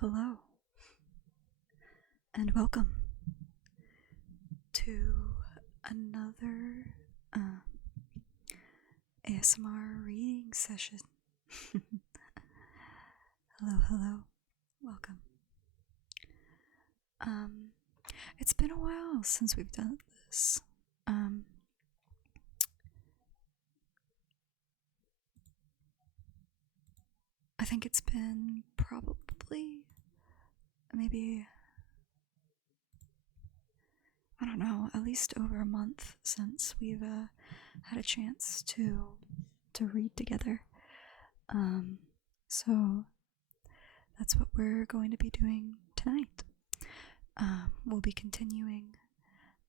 Hello, and welcome to another ASMR reading session. Hello, welcome. It's been a while since we've done this. I think it's been probably maybe, I don't know, at least over a month since we've had a chance to read together. So that's what we're going to be doing tonight. We'll be continuing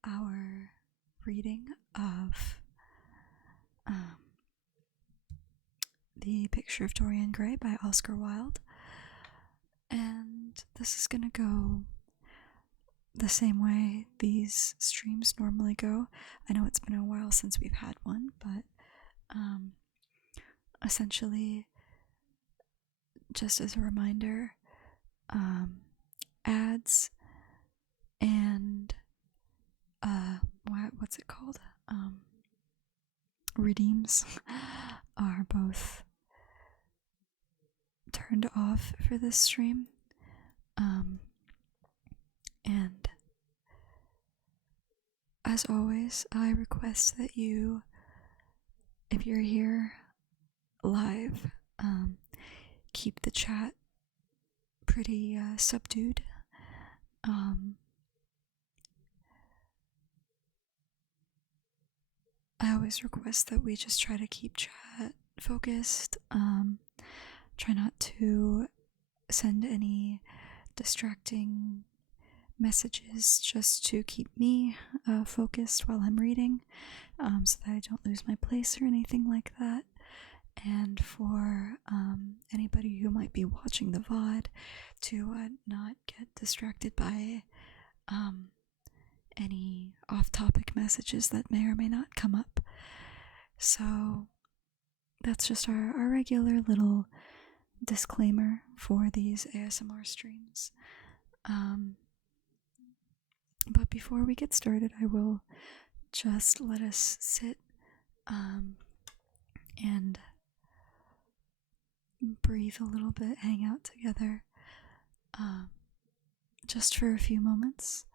our reading of The Picture of Dorian Gray by Oscar Wilde, and this is gonna go the same way these streams normally go. I know it's been a while since we've had one, but essentially, just as a reminder, ads and what's it called? Redeems are both turned off for this stream. And as always, I request that you, if you're here live, keep the chat pretty subdued. I always request that we just try to keep chat focused. Try not to send any distracting messages, just to keep me focused while I'm reading, so that I don't lose my place or anything like that. And for anybody who might be watching the VOD to not get distracted by any off-topic messages that may or may not come up. So that's just our regular little disclaimer for these ASMR streams. But before we get started, I will just let us sit and breathe a little bit, hang out together, just for a few moments,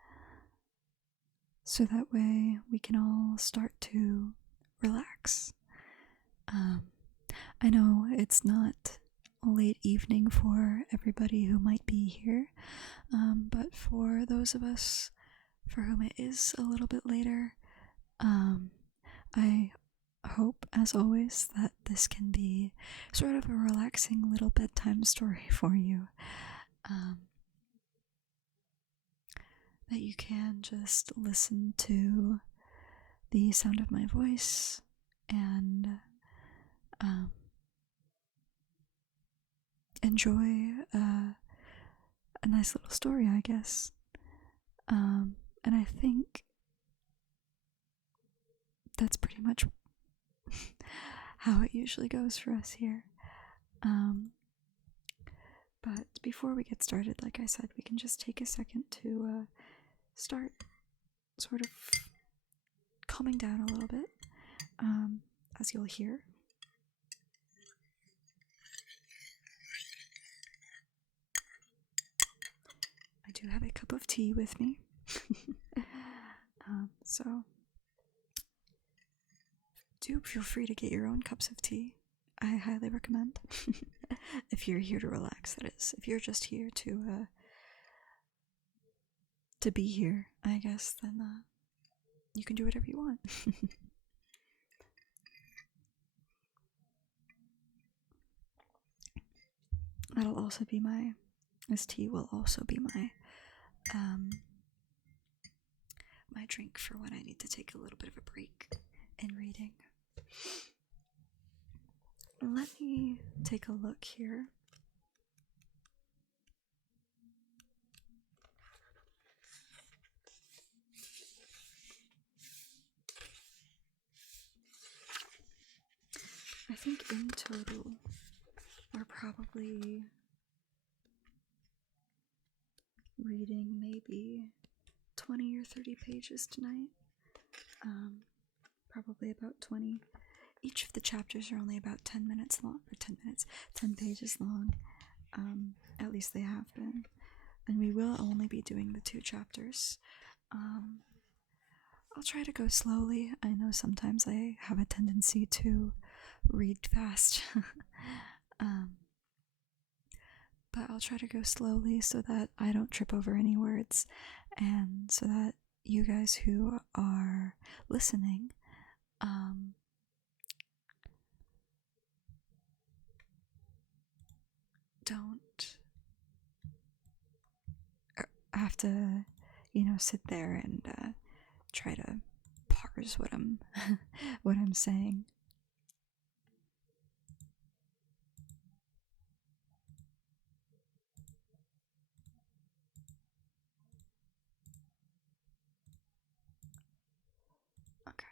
so that way we can all start to relax. I know it's not a late evening for everybody who might be here, but for those of us for whom it is a little bit later, I hope, as always, that this can be sort of a relaxing little bedtime story for you. That you can just listen to the sound of my voice and enjoy a nice little story, I guess. And I think that's pretty much how it usually goes for us here. But before we get started, like I said, we can just take a second to start sort of calming down a little bit, as you'll hear. I do have a cup of tea with me. So do feel free to get your own cups of tea. I highly recommend. If you're here to relax, that is. If you're just here to be here, I guess, then you can do whatever you want. That'll also be this tea will also be my drink for when I need to take a little bit of a break in reading. Let me take a look here. I think in total we're probably reading maybe 20 or 30 pages tonight. Probably about 20. Each of the chapters are only about 10 minutes long, or 10 pages long. At least they have been. And we will only be doing the 2 chapters. I'll try to go slowly. I know sometimes I have a tendency to read fast. But I'll try to go slowly so that I don't trip over any words, and so that you guys who are listening don't have to, sit there and try to parse what I'm what I'm saying. Okay.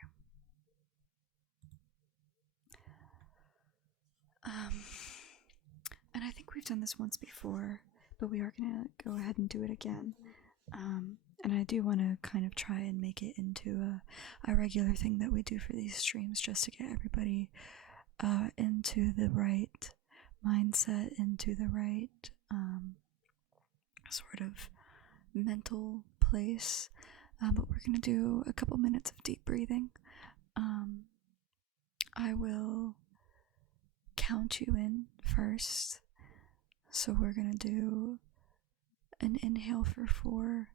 And I think we've done this once before, but we are gonna go ahead and do it again. And I do want to kind of try and make it into a regular thing that we do for these streams, just to get everybody into the right mindset, into the right sort of mental place. But we're going to do a couple minutes of deep breathing. I will count you in first. So we're going to do an inhale for 4,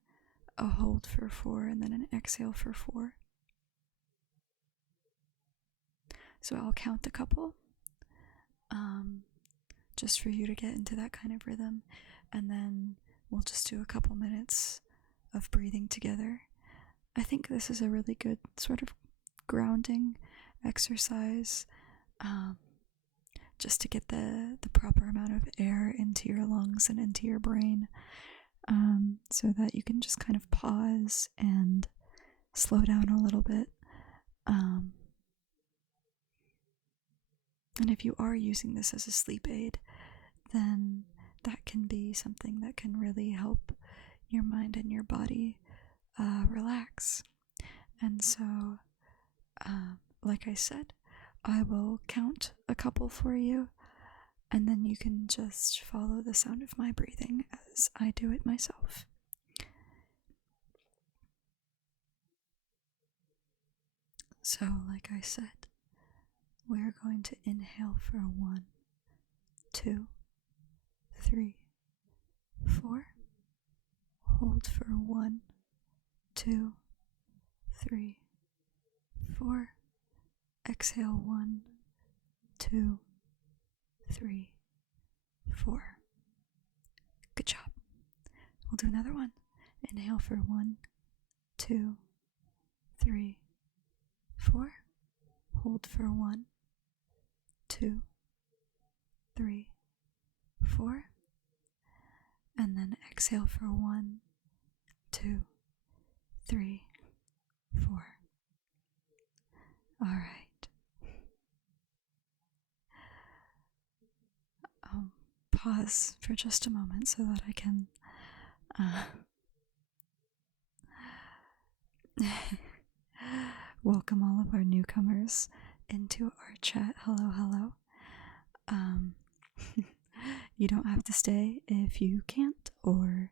a hold for 4, and then an exhale for 4. So I'll count a couple, just for you to get into that kind of rhythm, and then we'll just do a couple minutes of breathing together. I think this is a really good sort of grounding exercise, just to get the proper amount of air into your lungs and into your brain, so that you can just kind of pause and slow down a little bit. And if you are using this as a sleep aid, then that can be something that can really help your mind and your body relax. And so, like I said, I will count a couple for you, and then you can just follow the sound of my breathing as I do it myself. So, like I said, we're going to inhale for 1, 2, 3, 4. Hold for 1, 2, 3, 4. Exhale 1, 2, 3, 4. Good job. We'll do another one. Inhale for 1, 2, 3, 4. Hold for 1, 2, 3, 4. And then exhale for 1, 2, 3, 4. All right. I'll pause for just a moment so that I can welcome all of our newcomers into our chat. Hello, hello. You don't have to stay if you can't or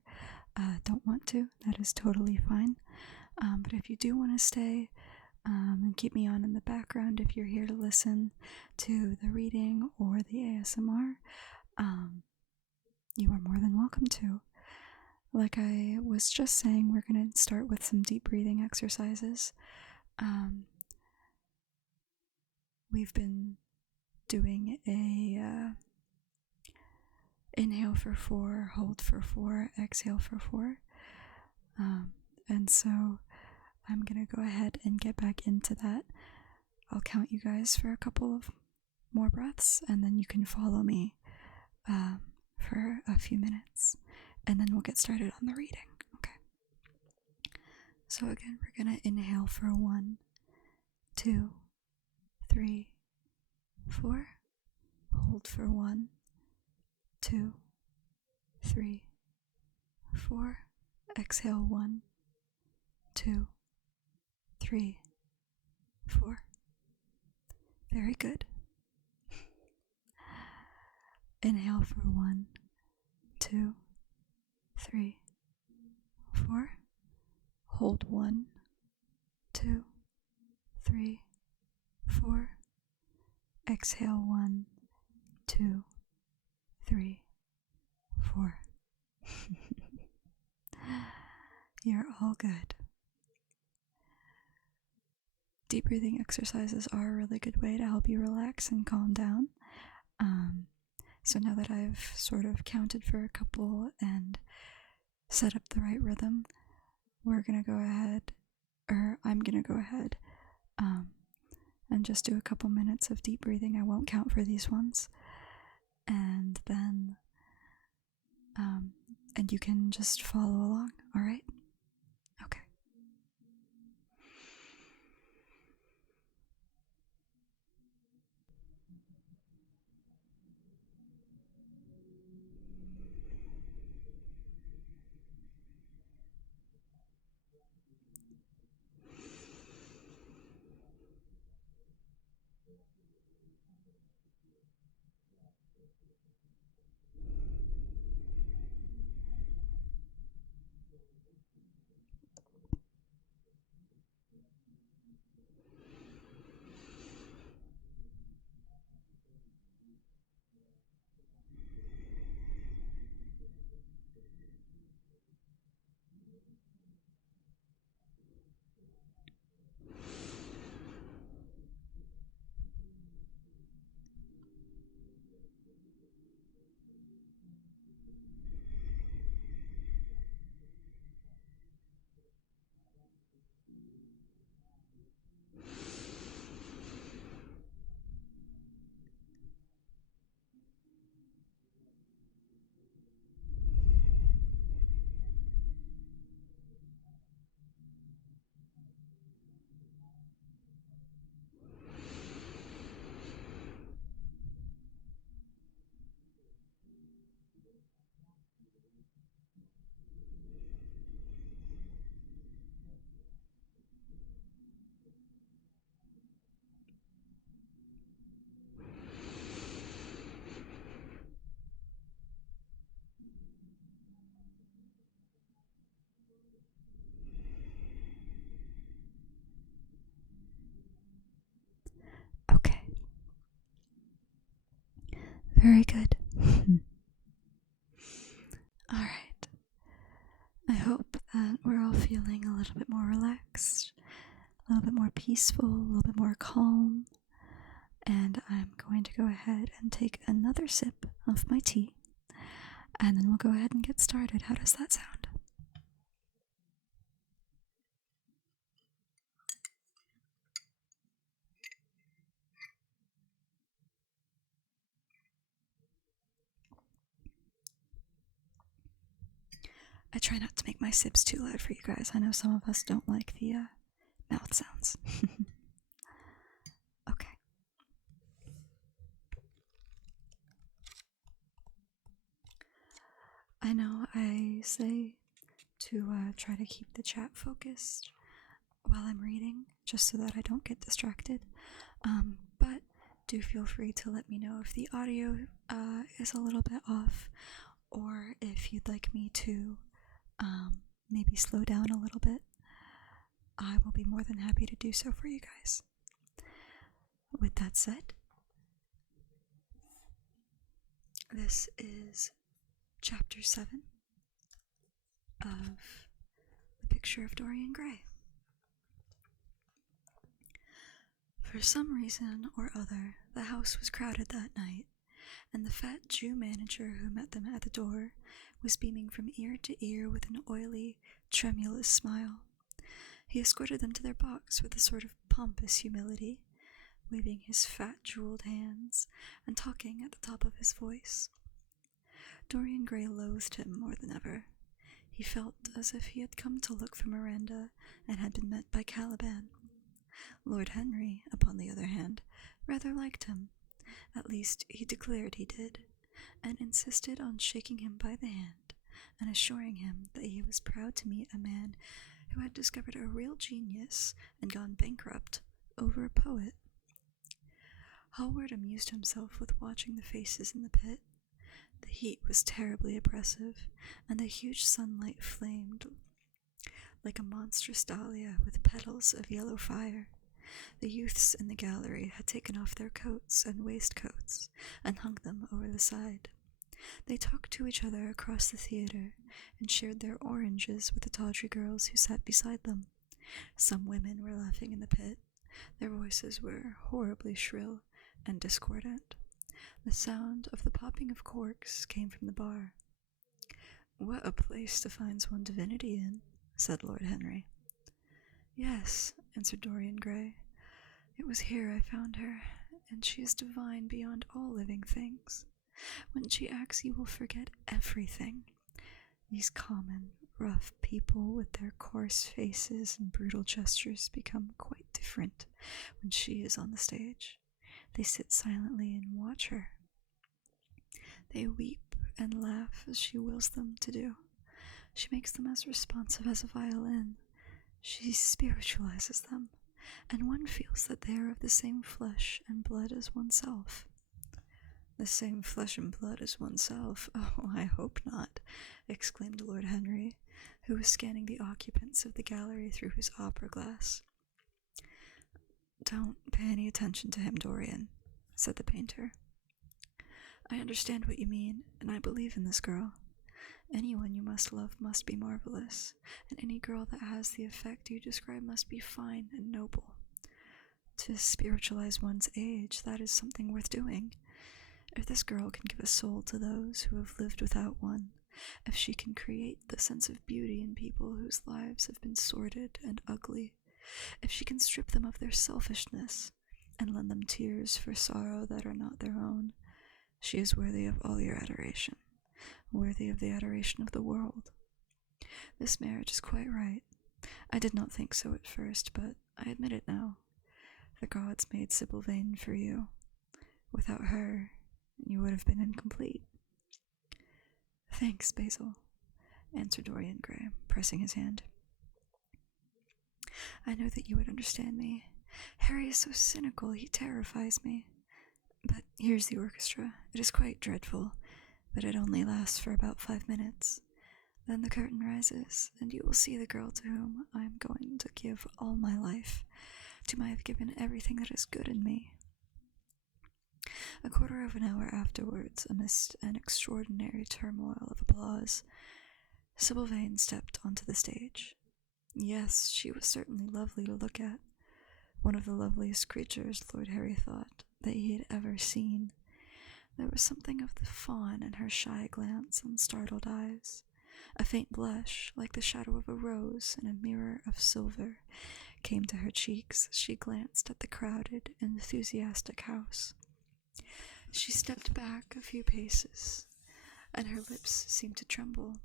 don't want to. That is totally fine. But if you do want to stay and keep me on in the background, if you're here to listen to the reading or the ASMR, you are more than welcome to. Like I was just saying, we're going to start with some deep breathing exercises. We've been doing a inhale for 4, hold for 4, exhale for 4. And so I'm going to go ahead and get back into that. I'll count you guys for a couple of more breaths, and then you can follow me for a few minutes, and then we'll get started on the reading. Okay. So again, we're going to inhale for 1, 2, 3, 4. Hold for 1, 2, 3, 4. Exhale 1, 2, 3, 4. Very good. Inhale for 1, 2, 3, 4. Hold 1, 2, 3, 4. Exhale 1, 2, 3, 4. You're all good. Deep breathing exercises are a really good way to help you relax and calm down. So now that I've sort of counted for a couple and set up the right rhythm, I'm gonna go ahead and just do a couple minutes of deep breathing. I won't count for these ones. And then and you can just follow along, alright? Okay. Okay. Very good. Alright. I hope that we're all feeling a little bit more relaxed, a little bit more peaceful, a little bit more calm. And I'm going to go ahead and take another sip of my tea, and then we'll go ahead and get started. How does that sound? I try not to make my sips too loud for you guys. I know some of us don't like the mouth sounds. Okay. I know I say to try to keep the chat focused while I'm reading, just so that I don't get distracted. But do feel free to let me know if the audio is a little bit off, or if you'd like me to maybe slow down a little bit. I will be more than happy to do so for you guys. With that said, this is chapter 7 of The Picture of Dorian Gray. For some reason or other, the house was crowded that night, and the fat Jew manager who met them at the door was beaming from ear to ear with an oily, tremulous smile. He escorted them to their box with a sort of pompous humility, waving his fat, jeweled hands and talking at the top of his voice. Dorian Gray loathed him more than ever. He felt as if he had come to look for Miranda and had been met by Caliban. Lord Henry, upon the other hand, rather liked him. At least he declared he did, and insisted on shaking him by the hand, and assuring him that he was proud to meet a man who had discovered a real genius and gone bankrupt over a poet. Hallward amused himself with watching the faces in the pit. The heat was terribly oppressive, and the huge sunlight flamed like a monstrous dahlia with petals of yellow fire. The youths in the gallery had taken off their coats and waistcoats and hung them over the side. They talked to each other across the theater and shared their oranges with the tawdry girls who sat beside them. Some women were laughing in the pit. Their voices were horribly shrill and discordant. The sound of the popping of corks came from the bar. "What a place to find one's divinity in," said Lord Henry. "Yes," answered Dorian Gray. "It was here I found her, and she is divine beyond all living things. When she acts, you will forget everything. These common, rough people with their coarse faces and brutal gestures become quite different when she is on the stage. They sit silently and watch her. They weep and laugh as she wills them to do. She makes them as responsive as a violin. She spiritualizes them, and one feels that they are of the same flesh and blood as oneself." "The same flesh and blood as oneself? Oh, I hope not," exclaimed Lord Henry, who was scanning the occupants of the gallery through his opera glass. "Don't pay any attention to him, Dorian," said the painter. "I understand what you mean, and I believe in this girl. Anyone you must love must be marvelous, and any girl that has the effect you describe must be fine and noble. To spiritualize one's age, that is something worth doing. If this girl can give a soul to those who have lived without one, if she can create the sense of beauty in people whose lives have been sordid and ugly, if she can strip them of their selfishness and lend them tears for sorrow that are not their own, she is worthy of all your adoration, worthy of the adoration of the world. This marriage is quite right. I did not think so at first, but I admit it now. The gods made Sybil Vane for you. Without her, you would have been incomplete." "Thanks, Basil," answered Dorian Gray, pressing his hand. "I know that you would understand me. Harry is so cynical, he terrifies me. But here's the orchestra. It is quite dreadful, but it only lasts for about 5 minutes. Then the curtain rises, and you will see the girl to whom I am going to give all my life, to whom I have given everything that is good in me." A quarter of an hour afterwards, amidst an extraordinary turmoil of applause, Sybil Vane stepped onto the stage. Yes, she was certainly lovely to look at. One of the loveliest creatures, Lord Harry thought, that he had ever seen. There was something of the fawn in her shy glance and startled eyes. A faint blush, like the shadow of a rose in a mirror of silver, came to her cheeks as she glanced at the crowded, enthusiastic house. She stepped back a few paces, and her lips seemed to tremble.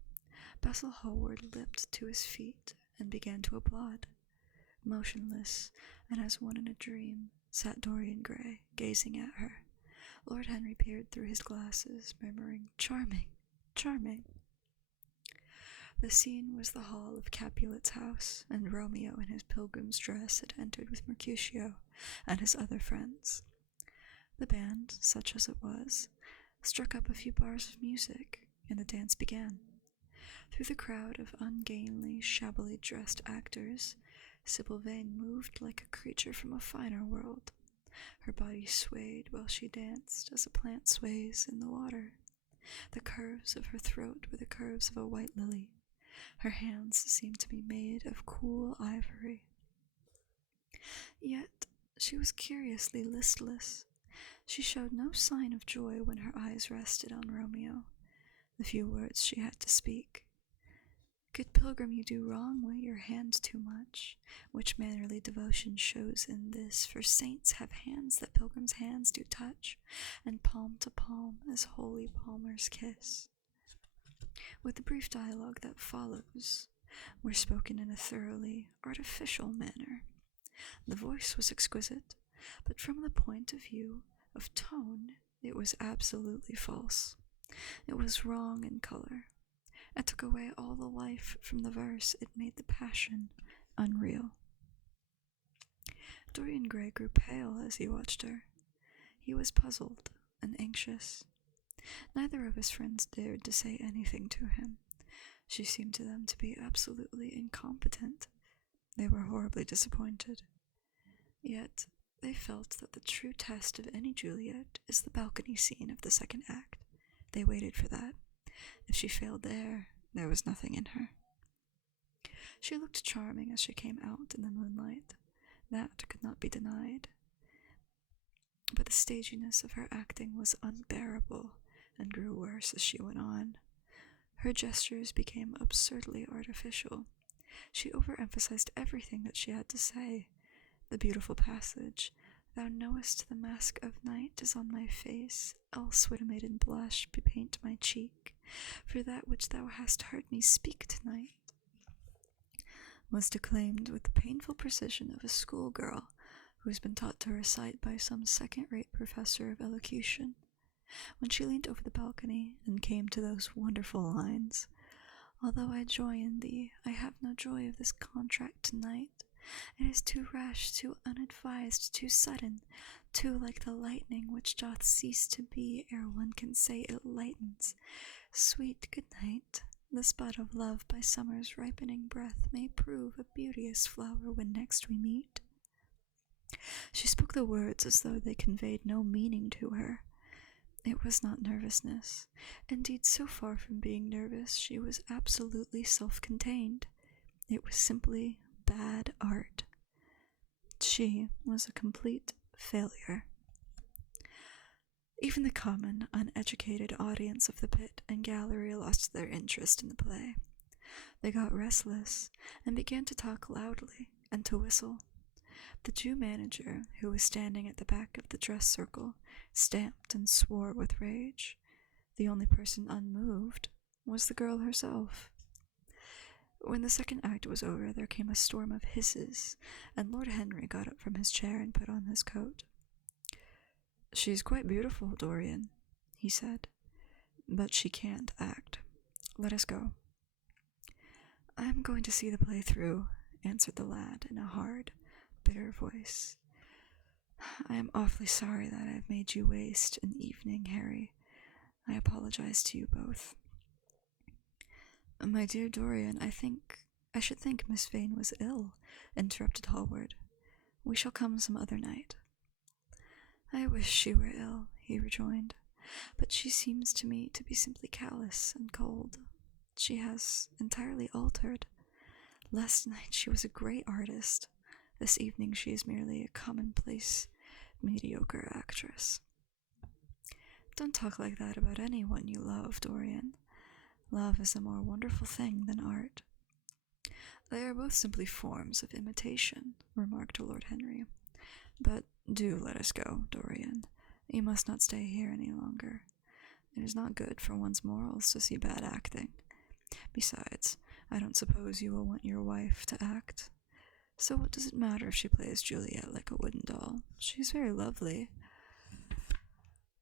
Basil Hallward leapt to his feet and began to applaud. Motionless, and as one in a dream, sat Dorian Gray, gazing at her. Lord Henry peered through his glasses, murmuring, "Charming, charming." The scene was the hall of Capulet's house, and Romeo in his pilgrim's dress had entered with Mercutio and his other friends. The band, such as it was, struck up a few bars of music, and the dance began. Through the crowd of ungainly, shabbily dressed actors, Sybil Vane moved like a creature from a finer world. Her body swayed while she danced as a plant sways in the water. The curves of her throat were the curves of a white lily. Her hands seemed to be made of cool ivory. Yet she was curiously listless. She showed no sign of joy when her eyes rested on Romeo. The few words she had to speak. "Good pilgrim, you do wrong with your hands too much, which mannerly devotion shows in this, for saints have hands that pilgrims' hands do touch, and palm to palm as holy palmers kiss." With the brief dialogue that follows, were spoken in a thoroughly artificial manner. The voice was exquisite, but from the point of view of tone, it was absolutely false. It was wrong in color. I took away all the life from the verse. It made the passion unreal. Dorian Gray grew pale as he watched her. He was puzzled and anxious. Neither of his friends dared to say anything to him. She seemed to them to be absolutely incompetent. They were horribly disappointed. Yet they felt that the true test of any Juliet is the balcony scene of the second act. They waited for that. If she failed there was nothing in her. She looked charming as she came out in the moonlight. That could not be denied. But the staginess of her acting was unbearable and grew worse as she went on. Her gestures became absurdly artificial. She overemphasized everything that she had to say. The beautiful passage, "Thou knowest the mask of night is on my face, else would a maiden blush bepaint my cheek, for that which thou hast heard me speak tonight," was declaimed with the painful precision of a schoolgirl who has been taught to recite by some second-rate professor of elocution. When she leaned over the balcony and came to those wonderful lines, "Although I joy in thee, I have no joy of this contract tonight. It is too rash, too unadvised, too sudden, too like the lightning which doth cease to be ere one can say it lightens. Sweet good night. This bud of love by summer's ripening breath may prove a beauteous flower when next we meet." She spoke the words as though they conveyed no meaning to her. It was not nervousness. Indeed, so far from being nervous, she was absolutely self-contained. It was simply bad art. She was a complete failure. Even the common, uneducated audience of the pit and gallery lost their interest in the play. They got restless and began to talk loudly and to whistle. The Jew manager, who was standing at the back of the dress circle, stamped and swore with rage. The only person unmoved was the girl herself. When the second act was over, there came a storm of hisses, and Lord Henry got up from his chair and put on his coat. "She's quite beautiful, Dorian," he said, "but she can't act. Let us go." "I'm going to see the play through," answered the lad in a hard, bitter voice. "I am awfully sorry that I've made you waste an evening, Harry. I apologize to you both." "My dear Dorian, I should think Miss Vane was ill," interrupted Hallward. "We shall come some other night." "I wish she were ill," he rejoined, "but she seems to me to be simply callous and cold. She has entirely altered. Last night she was a great artist. This evening she is merely a commonplace, mediocre actress." "Don't talk like that about anyone you love, Dorian. Love is a more wonderful thing than art." "They are both simply forms of imitation," remarked Lord Henry. "But do let us go, Dorian. You must not stay here any longer. It is not good for one's morals to see bad acting. Besides, I don't suppose you will want your wife to act. So what does it matter if she plays Juliet like a wooden doll? She's very lovely.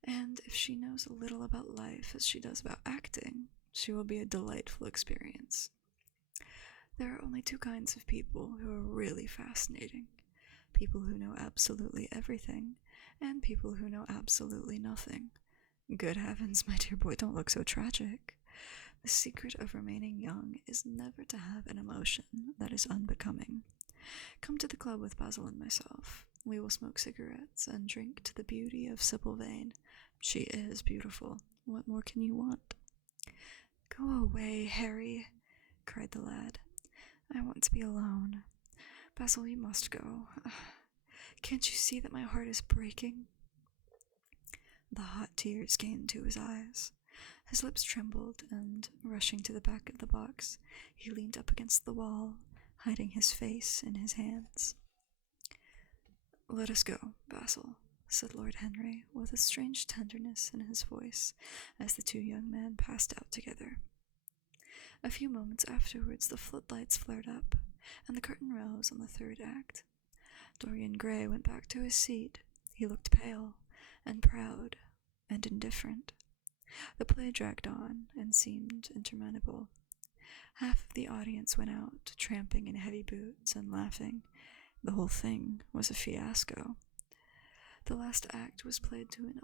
And if she knows a little about life as she does about acting, she will be a delightful experience. There are only two kinds of people who are really fascinating: people who know absolutely everything, and people who know absolutely nothing. Good heavens, my dear boy, don't look so tragic. The secret of remaining young is never to have an emotion that is unbecoming. Come to the club with Basil and myself. We will smoke cigarettes and drink to the beauty of Sybil Vane. She is beautiful. What more can you want?" "Go away, Harry," cried the lad. "I want to be alone. Basil, you must go. Can't you see that my heart is breaking?" The hot tears came to his eyes. His lips trembled, and, rushing to the back of the box, he leaned up against the wall, hiding his face in his hands. "Let us go, Basil," said Lord Henry, with a strange tenderness in his voice, as the two young men passed out together. A few moments afterwards the floodlights flared up, and the curtain rose on the third act. Dorian Gray went back to his seat. He looked pale, and proud, and indifferent. The play dragged on, and seemed interminable. Half of the audience went out, tramping in heavy boots and laughing. The whole thing was a fiasco. The last act was played to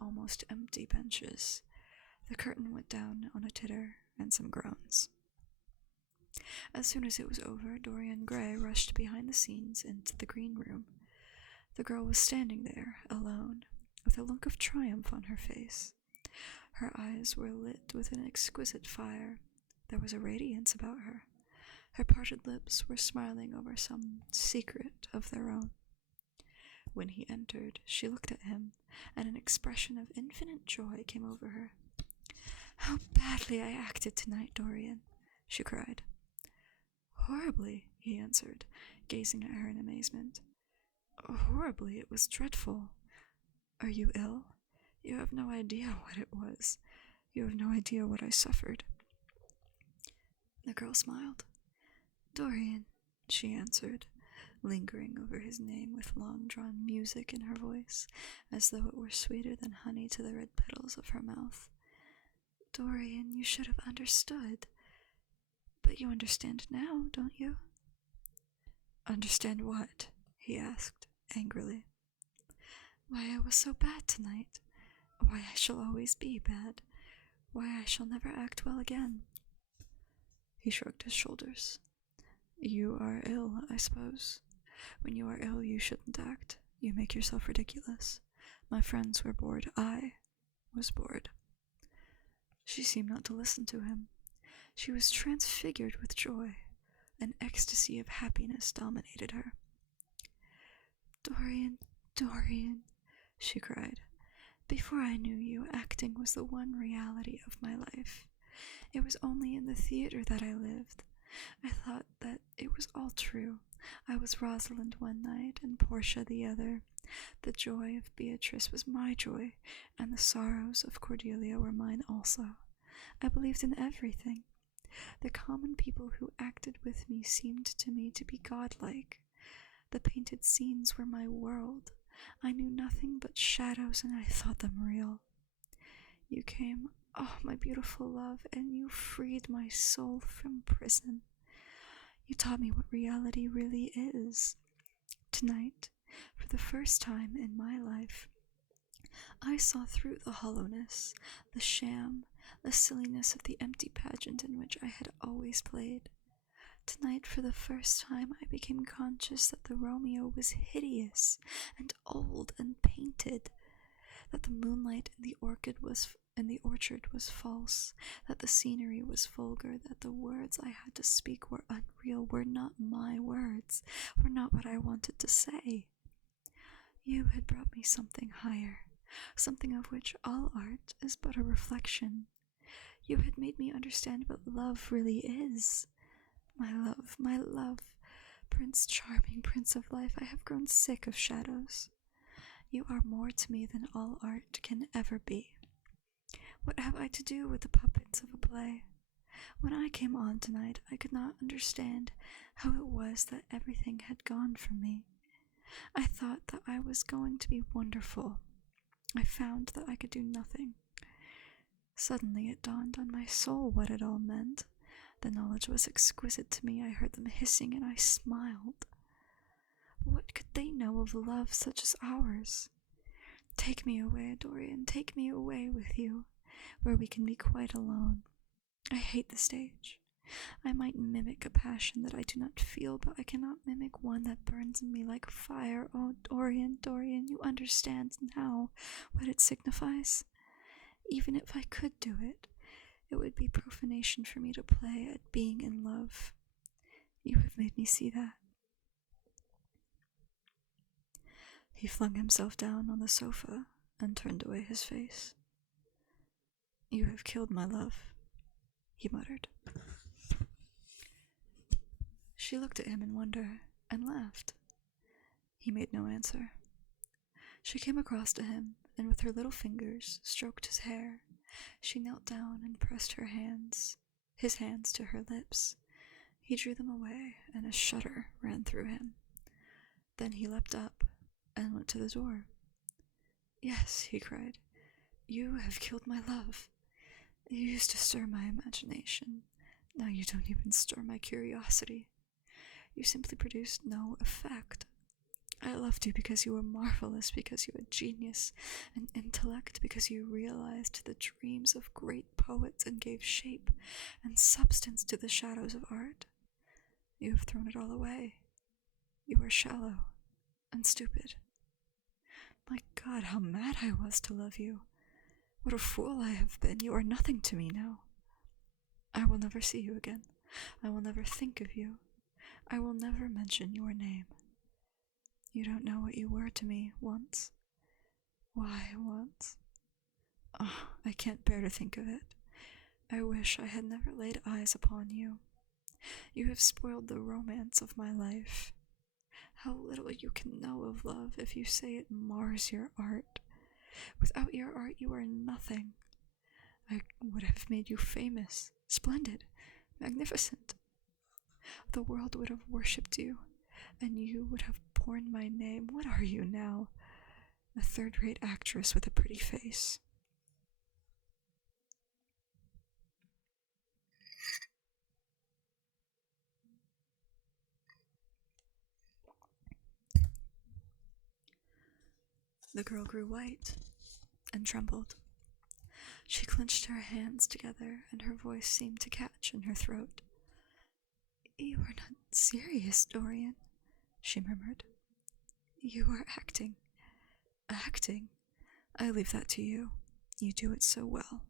almost empty benches. The curtain went down on a titter and some groans. As soon as it was over, Dorian Gray rushed behind the scenes into the green room. The girl was standing there, alone, with a look of triumph on her face. Her eyes were lit with an exquisite fire. There was a radiance about her. Her parted lips were smiling over some secret of their own. When he entered, she looked at him, and an expression of infinite joy came over her. "How badly I acted tonight, Dorian," she cried. "Horribly," he answered, gazing at her in amazement. "Horribly, it was dreadful. Are you ill? You have no idea what it was. You have no idea what I suffered." The girl smiled. "Dorian," she answered, lingering over his name with long-drawn music in her voice, as though it were sweeter than honey to the red petals of her mouth. "Dorian, you should have understood. But you understand now, don't you?" "Understand what?" he asked, angrily. "Why I was so bad tonight. Why I shall always be bad. Why I shall never act well again." He shrugged his shoulders. "You are ill, I suppose. When you are ill, you shouldn't act. You make yourself ridiculous. My friends were bored. I was bored." She seemed not to listen to him. She was transfigured with joy. An ecstasy of happiness dominated her. "Dorian, Dorian," she cried. "Before I knew you, acting was the one reality of my life. It was only in the theater that I lived. I thought that it was all true. I was Rosalind one night and Portia the other. The joy of Beatrice was my joy, and the sorrows of Cordelia were mine also. I believed in everything. The common people who acted with me seemed to me to be godlike. The painted scenes were my world. I knew nothing but shadows, and I thought them real. You came, oh, my beautiful love, and you freed my soul from prison. You taught me what reality really is. Tonight, for the first time in my life, I saw through the hollowness, the sham, the silliness of the empty pageant in which I had always played. Tonight, for the first time, I became conscious that the Romeo was hideous and old and painted, that the moonlight in the orchard was false, that the scenery was vulgar, that the words I had to speak were unreal, were not my words, were not what I wanted to say. You had brought me something higher, something of which all art is but a reflection. You had made me understand what love really is. My love, Prince Charming, Prince of Life, I have grown sick of shadows. You are more to me than all art can ever be. What have I to do with the puppets of a play? When I came on tonight, I could not understand how it was that everything had gone from me. I thought that I was going to be wonderful. I found that I could do nothing. Suddenly it dawned on my soul what it all meant. The knowledge was exquisite to me. I heard them hissing, and I smiled. What could they know of love such as ours? Take me away, Dorian, take me away with you, where we can be quite alone. I hate the stage. I might mimic a passion that I do not feel, but I cannot mimic one that burns in me like fire. Oh, Dorian, Dorian, you understand now what it signifies? Even if I could do it, it would be profanation for me to play at being in love. You have made me see that." He flung himself down on the sofa and turned away his face. "You have killed my love," he muttered. She looked at him in wonder and laughed. He made no answer. She came across to him and with her little fingers stroked his hair. She knelt down and pressed his hands to her lips. He drew them away, and a shudder ran through him. Then he leapt up and went to the door. "Yes," he cried, "you have killed my love. You used to stir my imagination. Now you don't even stir my curiosity. You simply produced no effect. I loved you because you were marvelous, because you had genius and intellect, because you realized the dreams of great poets and gave shape and substance to the shadows of art. You have thrown it all away. You are shallow and stupid. My God, how mad I was to love you. What a fool I have been. You are nothing to me now. I will never see you again. I will never think of you. I will never mention your name. You don't know what you were to me once. Why once? Oh, I can't bear to think of it. I wish I had never laid eyes upon you. You have spoiled the romance of my life. How little you can know of love if you say it mars your art. Without your art you are nothing. I would have made you famous, splendid, magnificent. The world would have worshipped you, and you would have borne my name. What are you now? A third-rate actress with a pretty face. The girl grew white and trembled. She clenched her hands together, and her voice seemed to catch in her throat. You are not serious, Dorian, she murmured. You are acting. Acting? I leave that to you. You do it so well,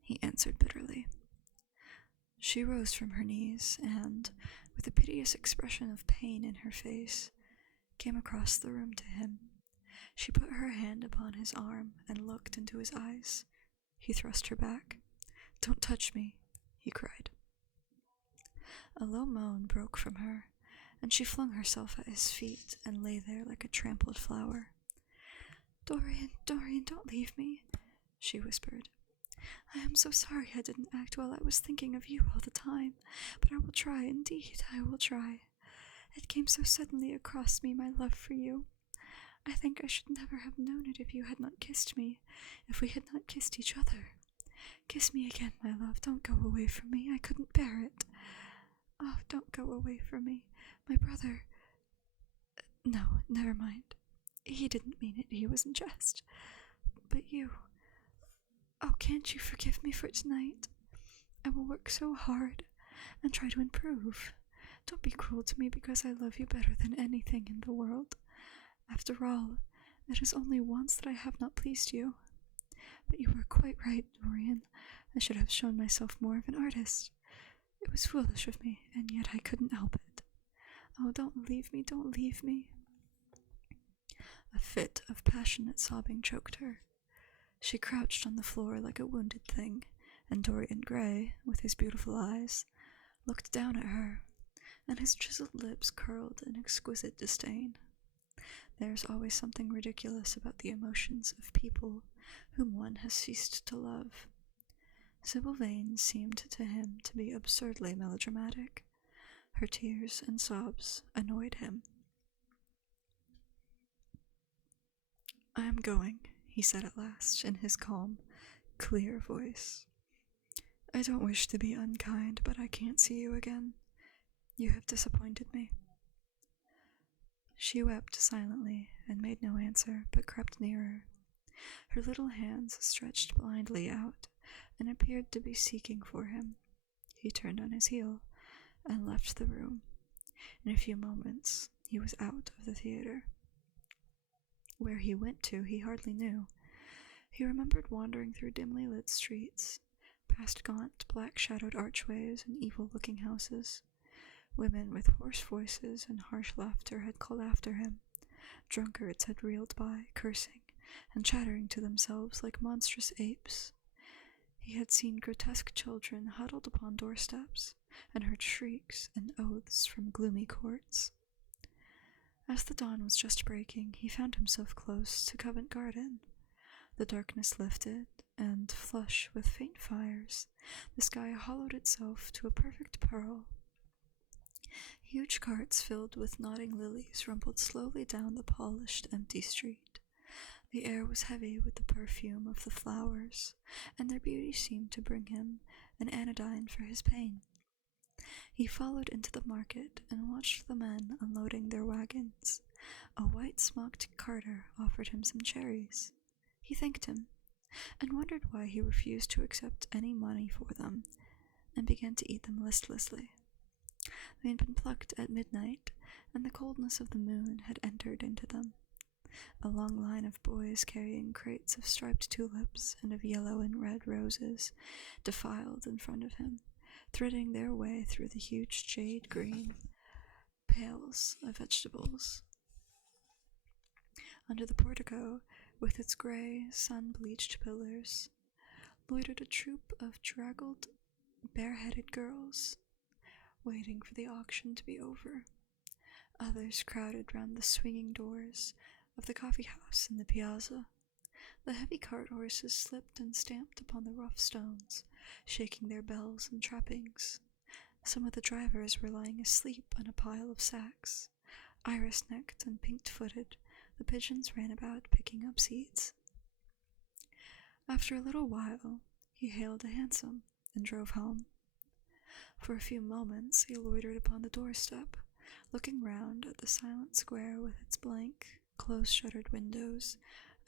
he answered bitterly. She rose from her knees and, with a piteous expression of pain in her face, came across the room to him. She put her hand upon his arm and looked into his eyes. He thrust her back. Don't touch me, he cried. A low moan broke from her, and she flung herself at his feet and lay there like a trampled flower. Dorian, Dorian, don't leave me, she whispered. I am so sorry I didn't act while I was thinking of you all the time, but I will try, indeed, I will try. It came so suddenly across me, my love for you. I think I should never have known it if you had not kissed me, if we had not kissed each other. Kiss me again, my love, don't go away from me, I couldn't bear it. Oh, don't go away from me. My brother... No, never mind. He didn't mean it, he was in jest. But you... Oh, can't you forgive me for tonight? I will work so hard and try to improve. Don't be cruel to me because I love you better than anything in the world. After all, it is only once that I have not pleased you. But you were quite right, Dorian. I should have shown myself more of an artist. It was foolish of me, and yet I couldn't help it. Oh, don't leave me, don't leave me. A fit of passionate sobbing choked her. She crouched on the floor like a wounded thing, and Dorian Gray, with his beautiful eyes, looked down at her, and his chiseled lips curled in exquisite disdain. There is always something ridiculous about the emotions of people whom one has ceased to love. Sybil Vane seemed to him to be absurdly melodramatic. Her tears and sobs annoyed him. I am going, he said at last, in his calm, clear voice. I don't wish to be unkind, but I can't see you again. You have disappointed me. She wept silently and made no answer, but crept nearer. Her little hands stretched blindly out and appeared to be seeking for him. He turned on his heel and left the room. In a few moments he was out of the theater. Where he went to he hardly knew. He remembered wandering through dimly lit streets, past gaunt, black-shadowed archways and evil-looking houses. Women with hoarse voices and harsh laughter had called after him. Drunkards had reeled by, cursing and chattering to themselves like monstrous apes. He had seen grotesque children huddled upon doorsteps, and heard shrieks and oaths from gloomy courts. As the dawn was just breaking, he found himself close to Covent Garden. The darkness lifted, and, flush with faint fires, the sky hollowed itself to a perfect pearl. Huge carts filled with nodding lilies rumbled slowly down the polished, empty street. The air was heavy with the perfume of the flowers, and their beauty seemed to bring him an anodyne for his pain. He followed into the market and watched the men unloading their wagons. A white-smocked carter offered him some cherries. He thanked him, and wondered why he refused to accept any money for them, and began to eat them listlessly. They had been plucked at midnight, and the coldness of the moon had entered into them. A long line of boys carrying crates of striped tulips and of yellow and red roses defiled in front of him, threading their way through the huge jade-green pails of vegetables. Under the portico, with its gray, sun-bleached pillars, loitered a troop of draggled, bareheaded girls, waiting for the auction to be over. Others crowded round the swinging doors of the coffee house in the piazza. The heavy cart horses slipped and stamped upon the rough stones, shaking their bells and trappings. Some of the drivers were lying asleep on a pile of sacks. Iris-necked and pink-footed, the pigeons ran about picking up seeds. After a little while, he hailed a hansom and drove home. For a few moments he loitered upon the doorstep, looking round at the silent square with its blank, close-shuttered windows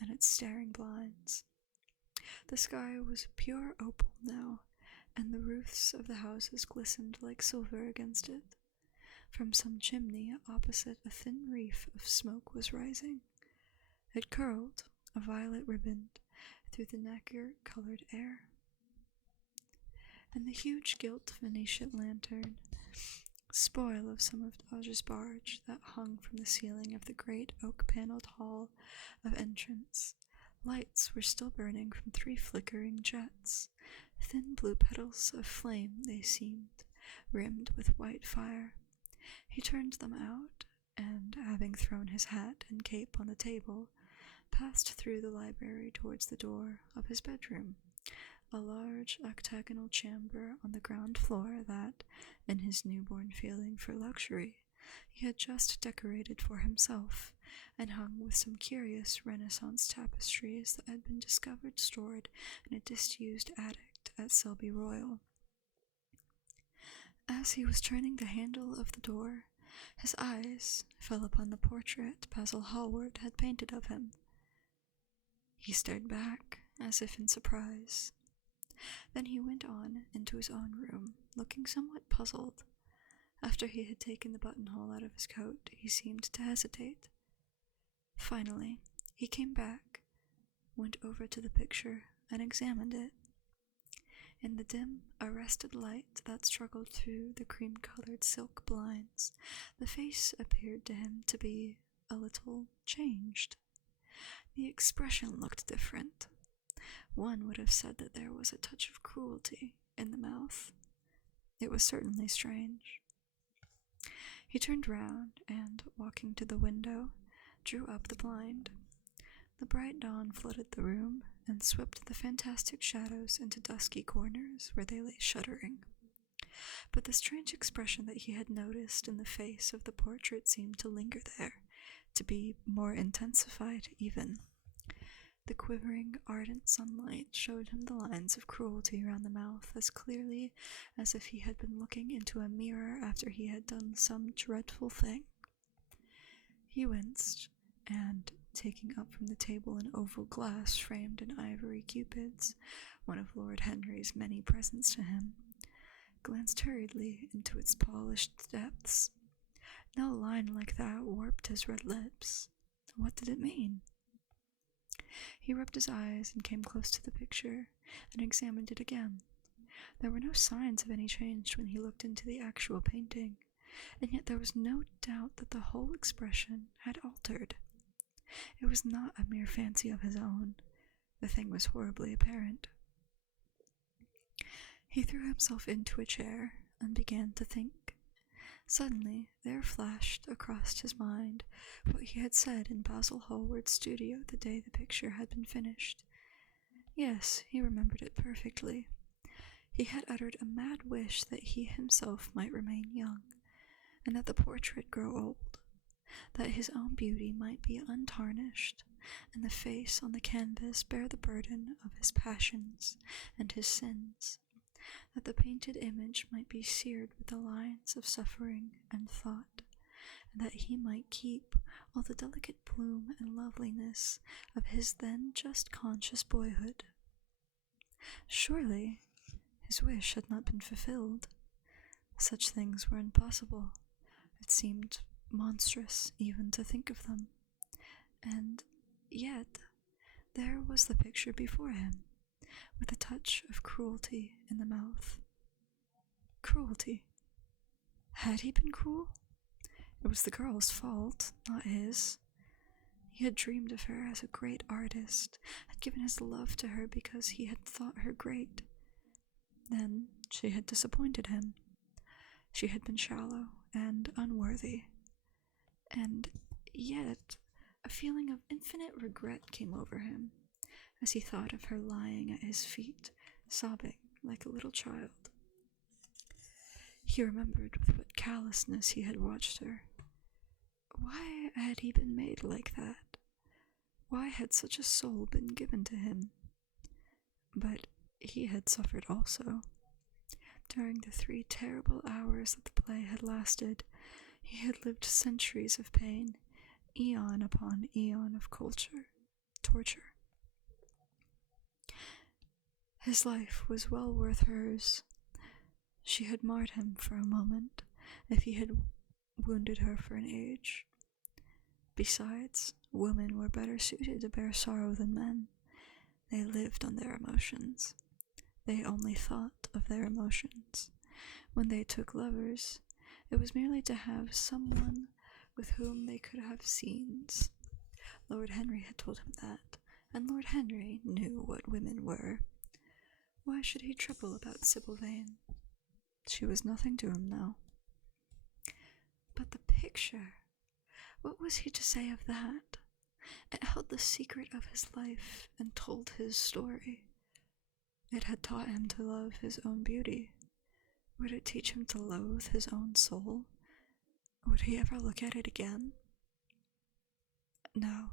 and its staring blinds. The sky was pure opal now, and the roofs of the houses glistened like silver against it. From some chimney opposite a thin reef of smoke was rising. It curled, a violet riband, through the nacre-colored air. And the huge gilt Venetian lantern, spoil of some of Dodge's barge that hung from the ceiling of the great oak-paneled hall of entrance, lights were still burning from 3 flickering jets. Thin blue petals of flame they seemed, rimmed with white fire. He turned them out, and, having thrown his hat and cape on the table, passed through the library towards the door of his bedroom, a large octagonal chamber on the ground floor that, in his newborn feeling for luxury, he had just decorated for himself, and hung with some curious Renaissance tapestries that had been discovered stored in a disused attic at Selby Royal. As he was turning the handle of the door, his eyes fell upon the portrait Basil Hallward had painted of him. He stared back, as if in surprise. Then he went on into his own room, looking somewhat puzzled. After he had taken the buttonhole out of his coat, he seemed to hesitate. Finally, he came back, went over to the picture, and examined it. In the dim, arrested light that struggled through the cream-colored silk blinds, the face appeared to him to be a little changed. The expression looked different. One would have said that there was a touch of cruelty in the mouth. It was certainly strange. He turned round and, walking to the window, drew up the blind. The bright dawn flooded the room and swept the fantastic shadows into dusky corners where they lay shuddering. But the strange expression that he had noticed in the face of the portrait seemed to linger there, to be more intensified even. The quivering, ardent sunlight showed him the lines of cruelty around the mouth as clearly as if he had been looking into a mirror after he had done some dreadful thing. He winced, and, taking up from the table an oval glass framed in ivory cupids, one of Lord Henry's many presents to him, glanced hurriedly into its polished depths. No line like that warped his red lips. What did it mean? He rubbed his eyes and came close to the picture and examined it again. There were no signs of any change when he looked into the actual painting, and yet there was no doubt that the whole expression had altered. It was not a mere fancy of his own. The thing was horribly apparent. He threw himself into a chair and began to think. Suddenly, there flashed across his mind what he had said in Basil Hallward's studio the day the picture had been finished. Yes, he remembered it perfectly. He had uttered a mad wish that he himself might remain young, and that the portrait grow old, that his own beauty might be untarnished, and the face on the canvas bear the burden of his passions and his sins, that the painted image might be seared with the lines of suffering and thought, and that he might keep all the delicate bloom and loveliness of his then just conscious boyhood. Surely his wish had not been fulfilled. Such things were impossible. It seemed monstrous even to think of them. And yet there was the picture before him, with a touch of cruelty in the mouth. Cruelty. Had he been cruel? It was the girl's fault, not his. He had dreamed of her as a great artist, had given his love to her because he had thought her great. Then she had disappointed him. She had been shallow and unworthy. And yet a feeling of infinite regret came over him as he thought of her lying at his feet, sobbing like a little child. He remembered with what callousness he had watched her. Why had he been made like that? Why had such a soul been given to him? But he had suffered also. During the 3 terrible hours that the play had lasted, he had lived centuries of pain, eon upon eon of torture. His life was well worth hers. She had marred him for a moment, if he had wounded her for an age. Besides, women were better suited to bear sorrow than men. They lived on their emotions. They only thought of their emotions. When they took lovers, it was merely to have someone with whom they could have scenes. Lord Henry had told him that, and Lord Henry knew what women were. Why should he trouble about Sybil Vane? She was nothing to him now. But the picture, what was he to say of that? It held the secret of his life and told his story. It had taught him to love his own beauty. Would it teach him to loathe his own soul? Would he ever look at it again? No,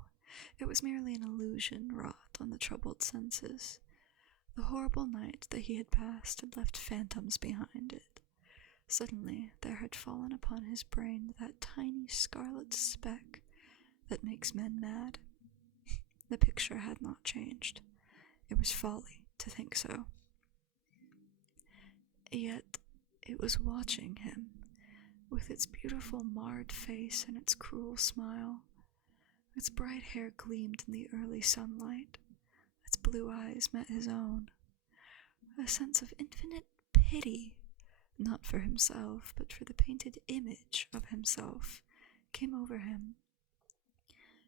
it was merely an illusion wrought on the troubled senses. The horrible night that he had passed had left phantoms behind it. Suddenly there had fallen upon his brain that tiny scarlet speck that makes men mad. The picture had not changed. It was folly to think so. Yet it was watching him, with its beautiful marred face and its cruel smile. Its bright hair gleamed in the early sunlight. Its blue eyes met his own. A sense of infinite pity, not for himself, but for the painted image of himself, came over him.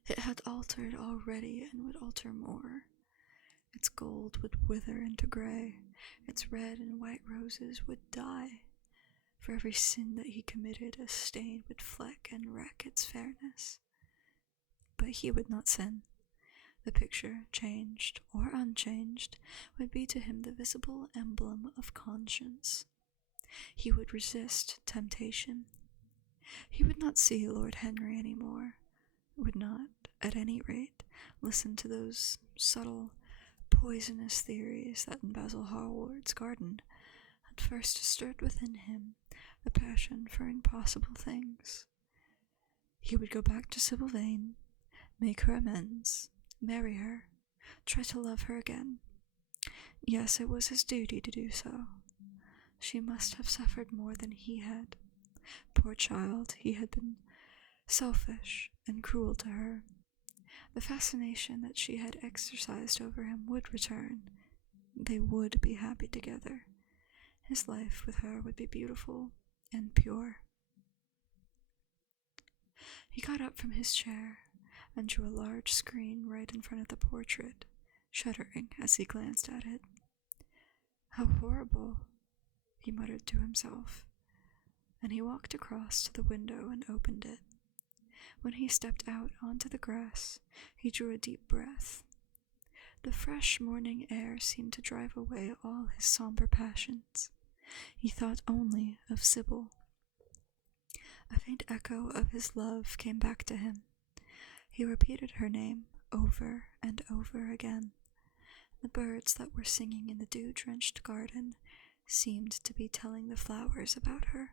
It had altered already and would alter more. Its gold would wither into gray. Its red and white roses would die. For every sin that he committed, a stain would fleck and wreck its fairness. But he would not sin. The picture, changed or unchanged, would be to him the visible emblem of conscience. He would resist temptation. He would not see Lord Henry any more, would not, at any rate, listen to those subtle, poisonous theories that in Basil Hallward's garden had first stirred within him the passion for impossible things. He would go back to Sybil Vane, make her amends, marry her, try to love her again. Yes, it was his duty to do so. She must have suffered more than he had. Poor child, he had been selfish and cruel to her. The fascination that she had exercised over him would return. They would be happy together. His life with her would be beautiful and pure. He got up from his chair and drew a large screen right in front of the portrait, shuddering as he glanced at it. How horrible, he muttered to himself, and he walked across to the window and opened it. When he stepped out onto the grass, he drew a deep breath. The fresh morning air seemed to drive away all his somber passions. He thought only of Sybil. A faint echo of his love came back to him. He repeated her name over and over again. The birds that were singing in the dew-drenched garden seemed to be telling the flowers about her.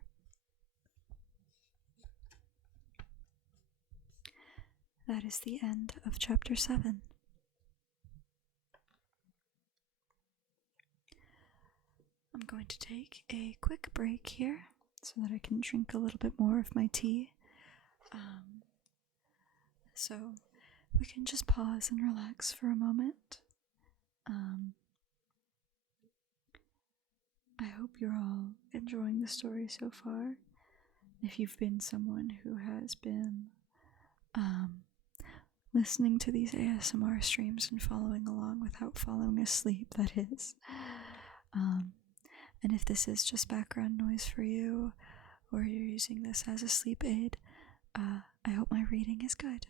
That is the end of chapter 7. I'm going to take a quick break here so that I can drink a little bit more of my tea. So we can just pause and relax for a moment. I hope you're all enjoying the story so far. If you've been someone who has been listening to these ASMR streams and following along without falling asleep, that is. And if this is just background noise for you, or you're using this as a sleep aid, I hope my reading is good.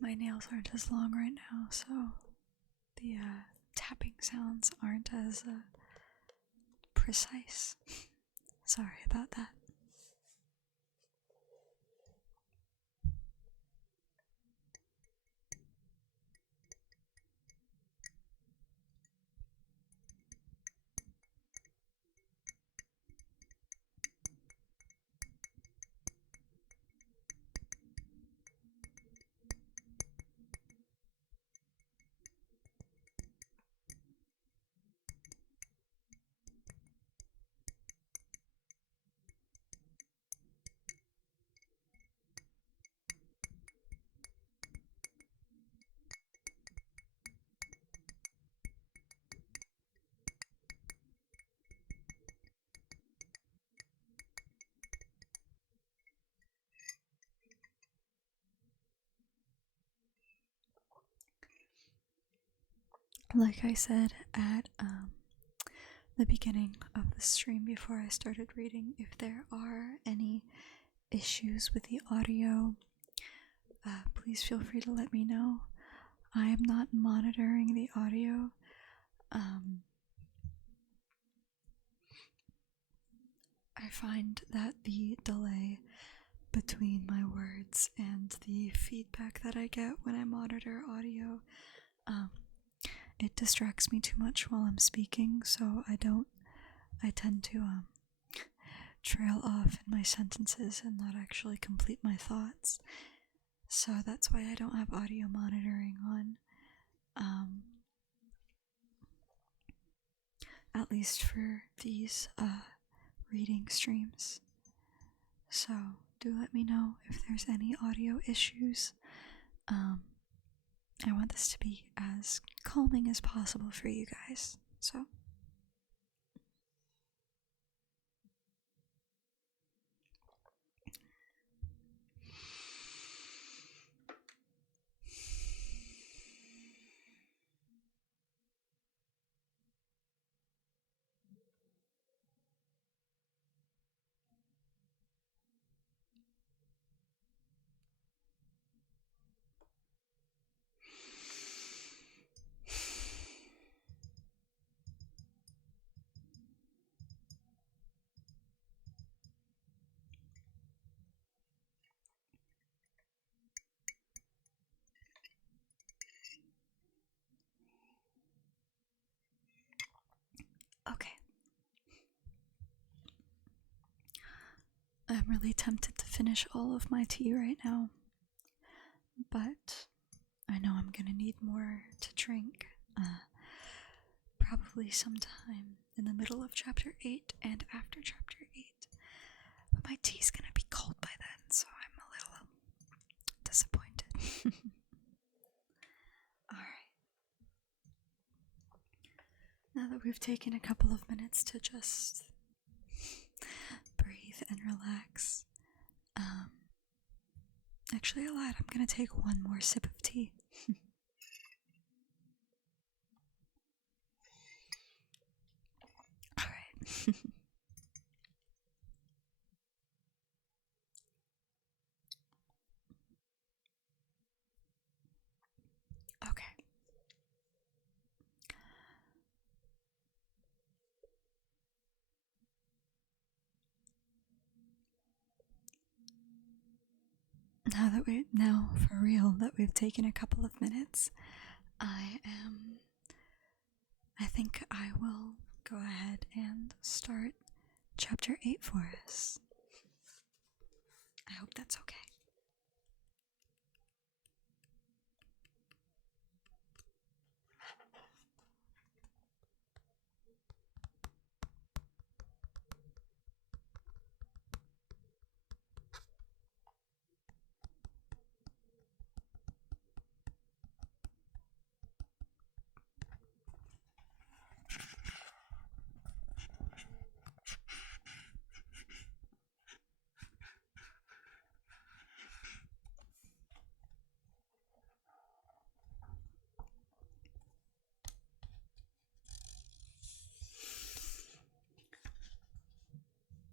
My nails aren't as long right now, so the tapping sounds aren't as precise. Sorry about that. Like I said at the beginning of the stream before I started reading, if there are any issues with the audio, please feel free to let me know. I am not monitoring the audio. I find that the delay between my words and the feedback that I get when I monitor audio, it distracts me too much while I'm speaking, so I tend to trail off in my sentences and not actually complete my thoughts. So that's why I don't have audio monitoring on, at least for these reading streams. So do let me know if there's any audio issues. I want this to be as calming as possible for you guys, so. Okay. I'm really tempted to finish all of my tea right now, but I know I'm gonna need more to drink, probably sometime in the middle of chapter 8 and after chapter 8, but my tea's gonna be cold by then, so I'm a little Now that we've taken a couple of minutes to just breathe and relax, actually I lied, I'm gonna take one more sip of tea. Alright. Okay. Now for real that we've taken a couple of minutes, I think I will go ahead and start chapter 8 for us. I hope that's okay.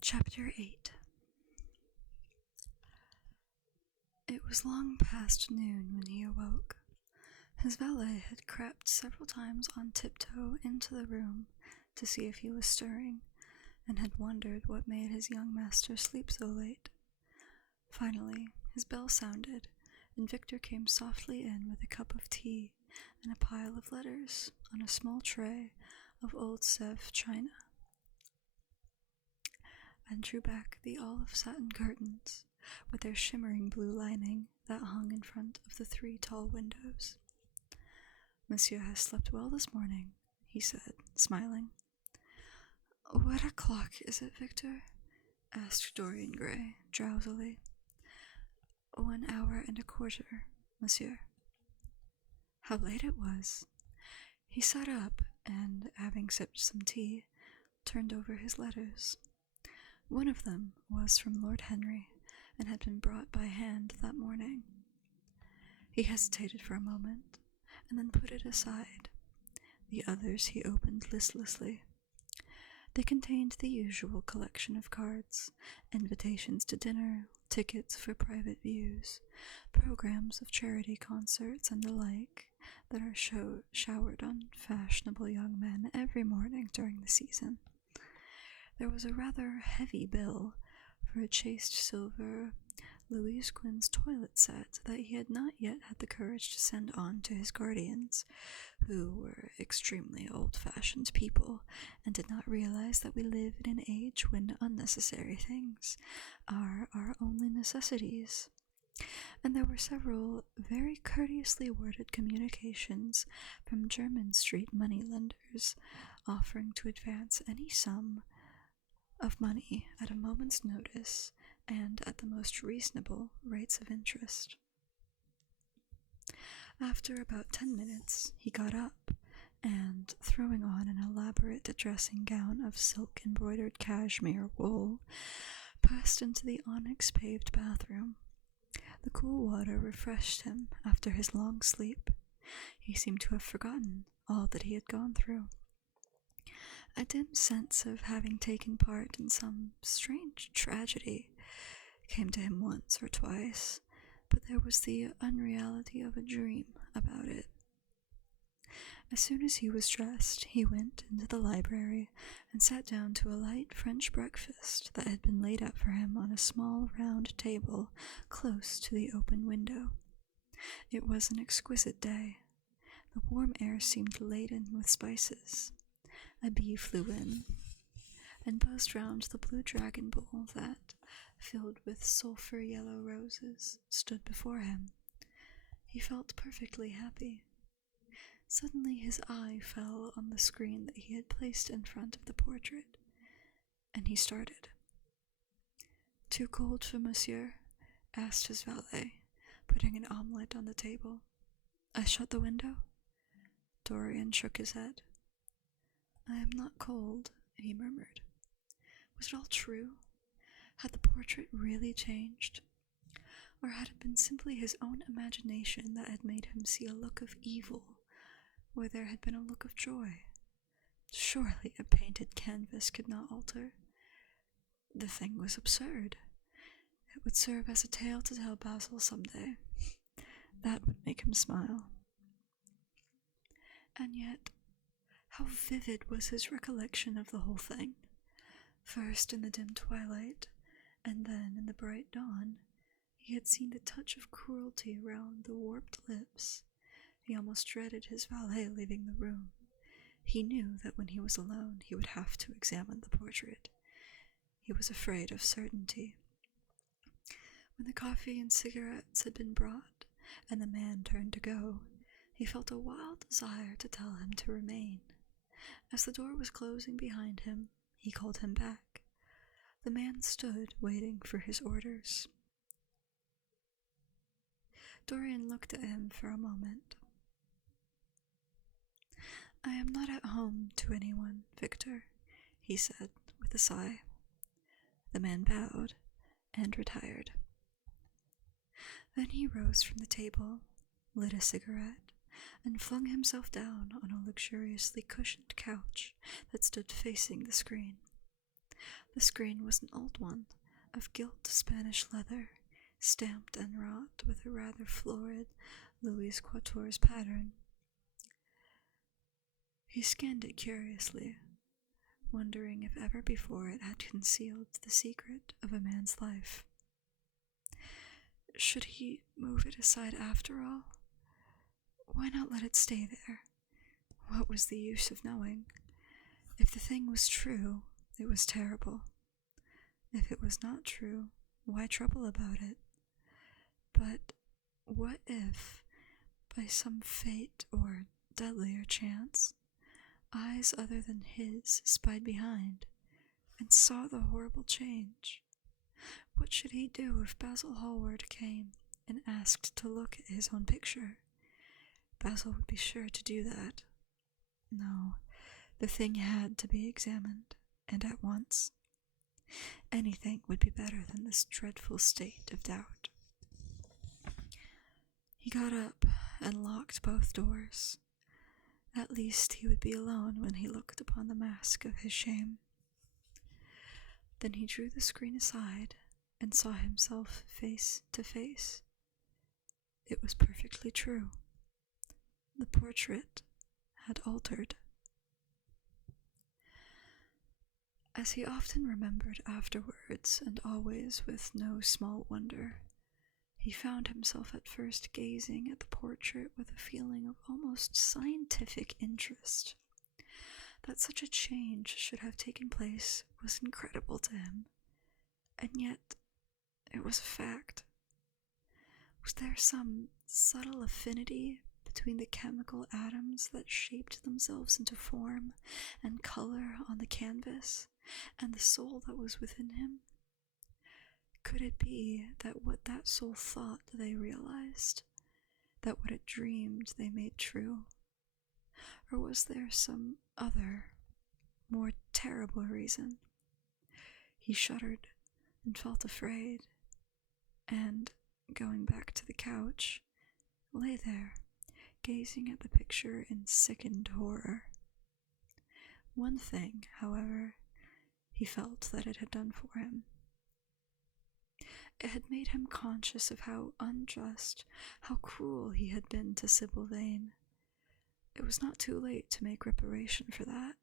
Chapter 8. It was long past noon when he awoke. His valet had crept several times on tiptoe into the room to see if he was stirring, and had wondered what made his young master sleep so late. Finally, his bell sounded, and Victor came softly in with a cup of tea and a pile of letters on a small tray of old Sèvres china, and drew back the olive satin curtains with their shimmering blue lining that hung in front of the 3 tall windows. "Monsieur has slept well this morning," he said, smiling. "What o'clock is it, Victor?" asked Dorian Gray, drowsily. 1 hour and a quarter, monsieur." How late it was! He sat up, and, having sipped some tea, turned over his letters. One of them was from Lord Henry, and had been brought by hand that morning. He hesitated for a moment, and then put it aside. The others he opened listlessly. They contained the usual collection of cards, invitations to dinner, tickets for private views, programs of charity concerts and the like that are showered on fashionable young men every morning during the season. There was a rather heavy bill for a chased silver Louise Quinn's toilet set that he had not yet had the courage to send on to his guardians, who were extremely old-fashioned people and did not realize that we live in an age when unnecessary things are our only necessities. And there were several very courteously worded communications from Jermyn Street moneylenders offering to advance any sum of money at a moment's notice and at the most reasonable rates of interest. After about 10 minutes, he got up, and, throwing on an elaborate dressing gown of silk-embroidered cashmere wool, passed into the onyx-paved bathroom. The cool water refreshed him after his long sleep. He seemed to have forgotten all that he had gone through. A dim sense of having taken part in some strange tragedy came to him once or twice, but there was the unreality of a dream about it. As soon as he was dressed, he went into the library and sat down to a light French breakfast that had been laid out for him on a small round table close to the open window. It was an exquisite day. The warm air seemed laden with spices. A bee flew in and buzzed round the blue dragon bowl that, filled with sulphur-yellow roses, stood before him. He felt perfectly happy. Suddenly his eye fell on the screen that he had placed in front of the portrait, and he started. "Too cold for monsieur?" asked his valet, putting an omelette on the table. "I shut the window?" Dorian shook his head. "I am not cold," he murmured. Was it all true? Had the portrait really changed? Or had it been simply his own imagination that had made him see a look of evil where there had been a look of joy? Surely a painted canvas could not alter. The thing was absurd. It would serve as a tale to tell Basil someday. That would make him smile. And yet, how vivid was his recollection of the whole thing. First in the dim twilight, and then in the bright dawn, he had seen the touch of cruelty round the warped lips. He almost dreaded his valet leaving the room. He knew that when he was alone he would have to examine the portrait. He was afraid of certainty. When the coffee and cigarettes had been brought, and the man turned to go, he felt a wild desire to tell him to remain. As the door was closing behind him, he called him back. The man stood waiting for his orders. Dorian looked at him for a moment. "I am not at home to anyone, Victor," he said with a sigh. The man bowed and retired. Then he rose from the table, lit a cigarette, and flung himself down on a luxuriously cushioned couch that stood facing the screen. The screen was an old one, of gilt Spanish leather, stamped and wrought with a rather florid Louis XIV pattern. He scanned it curiously, wondering if ever before it had concealed the secret of a man's life. Should he move it aside after all? Why not let it stay there? What was the use of knowing? If the thing was true, it was terrible. If it was not true, why trouble about it? But what if, by some fate or deadlier chance, eyes other than his spied behind and saw the horrible change? What should he do if Basil Hallward came and asked to look at his own picture? Basil would be sure to do that. No, the thing had to be examined, and at once. Anything would be better than this dreadful state of doubt. He got up and locked both doors. At least he would be alone when he looked upon the mask of his shame. Then he drew the screen aside and saw himself face to face. It was perfectly true. The portrait had altered. As he often remembered afterwards, and always with no small wonder, he found himself at first gazing at the portrait with a feeling of almost scientific interest. That such a change should have taken place was incredible to him, and yet it was a fact. Was there some subtle affinity between the chemical atoms that shaped themselves into form and color on the canvas, and the soul that was within him? Could it be that what that soul thought they realized, that what it dreamed they made true? Or was there some other, more terrible reason? He shuddered and felt afraid, and, going back to the couch, lay there, gazing at the picture in sickened horror. One thing, however, he felt that it had done for him. It had made him conscious of how unjust, how cruel he had been to Sybil Vane. It was not too late to make reparation for that.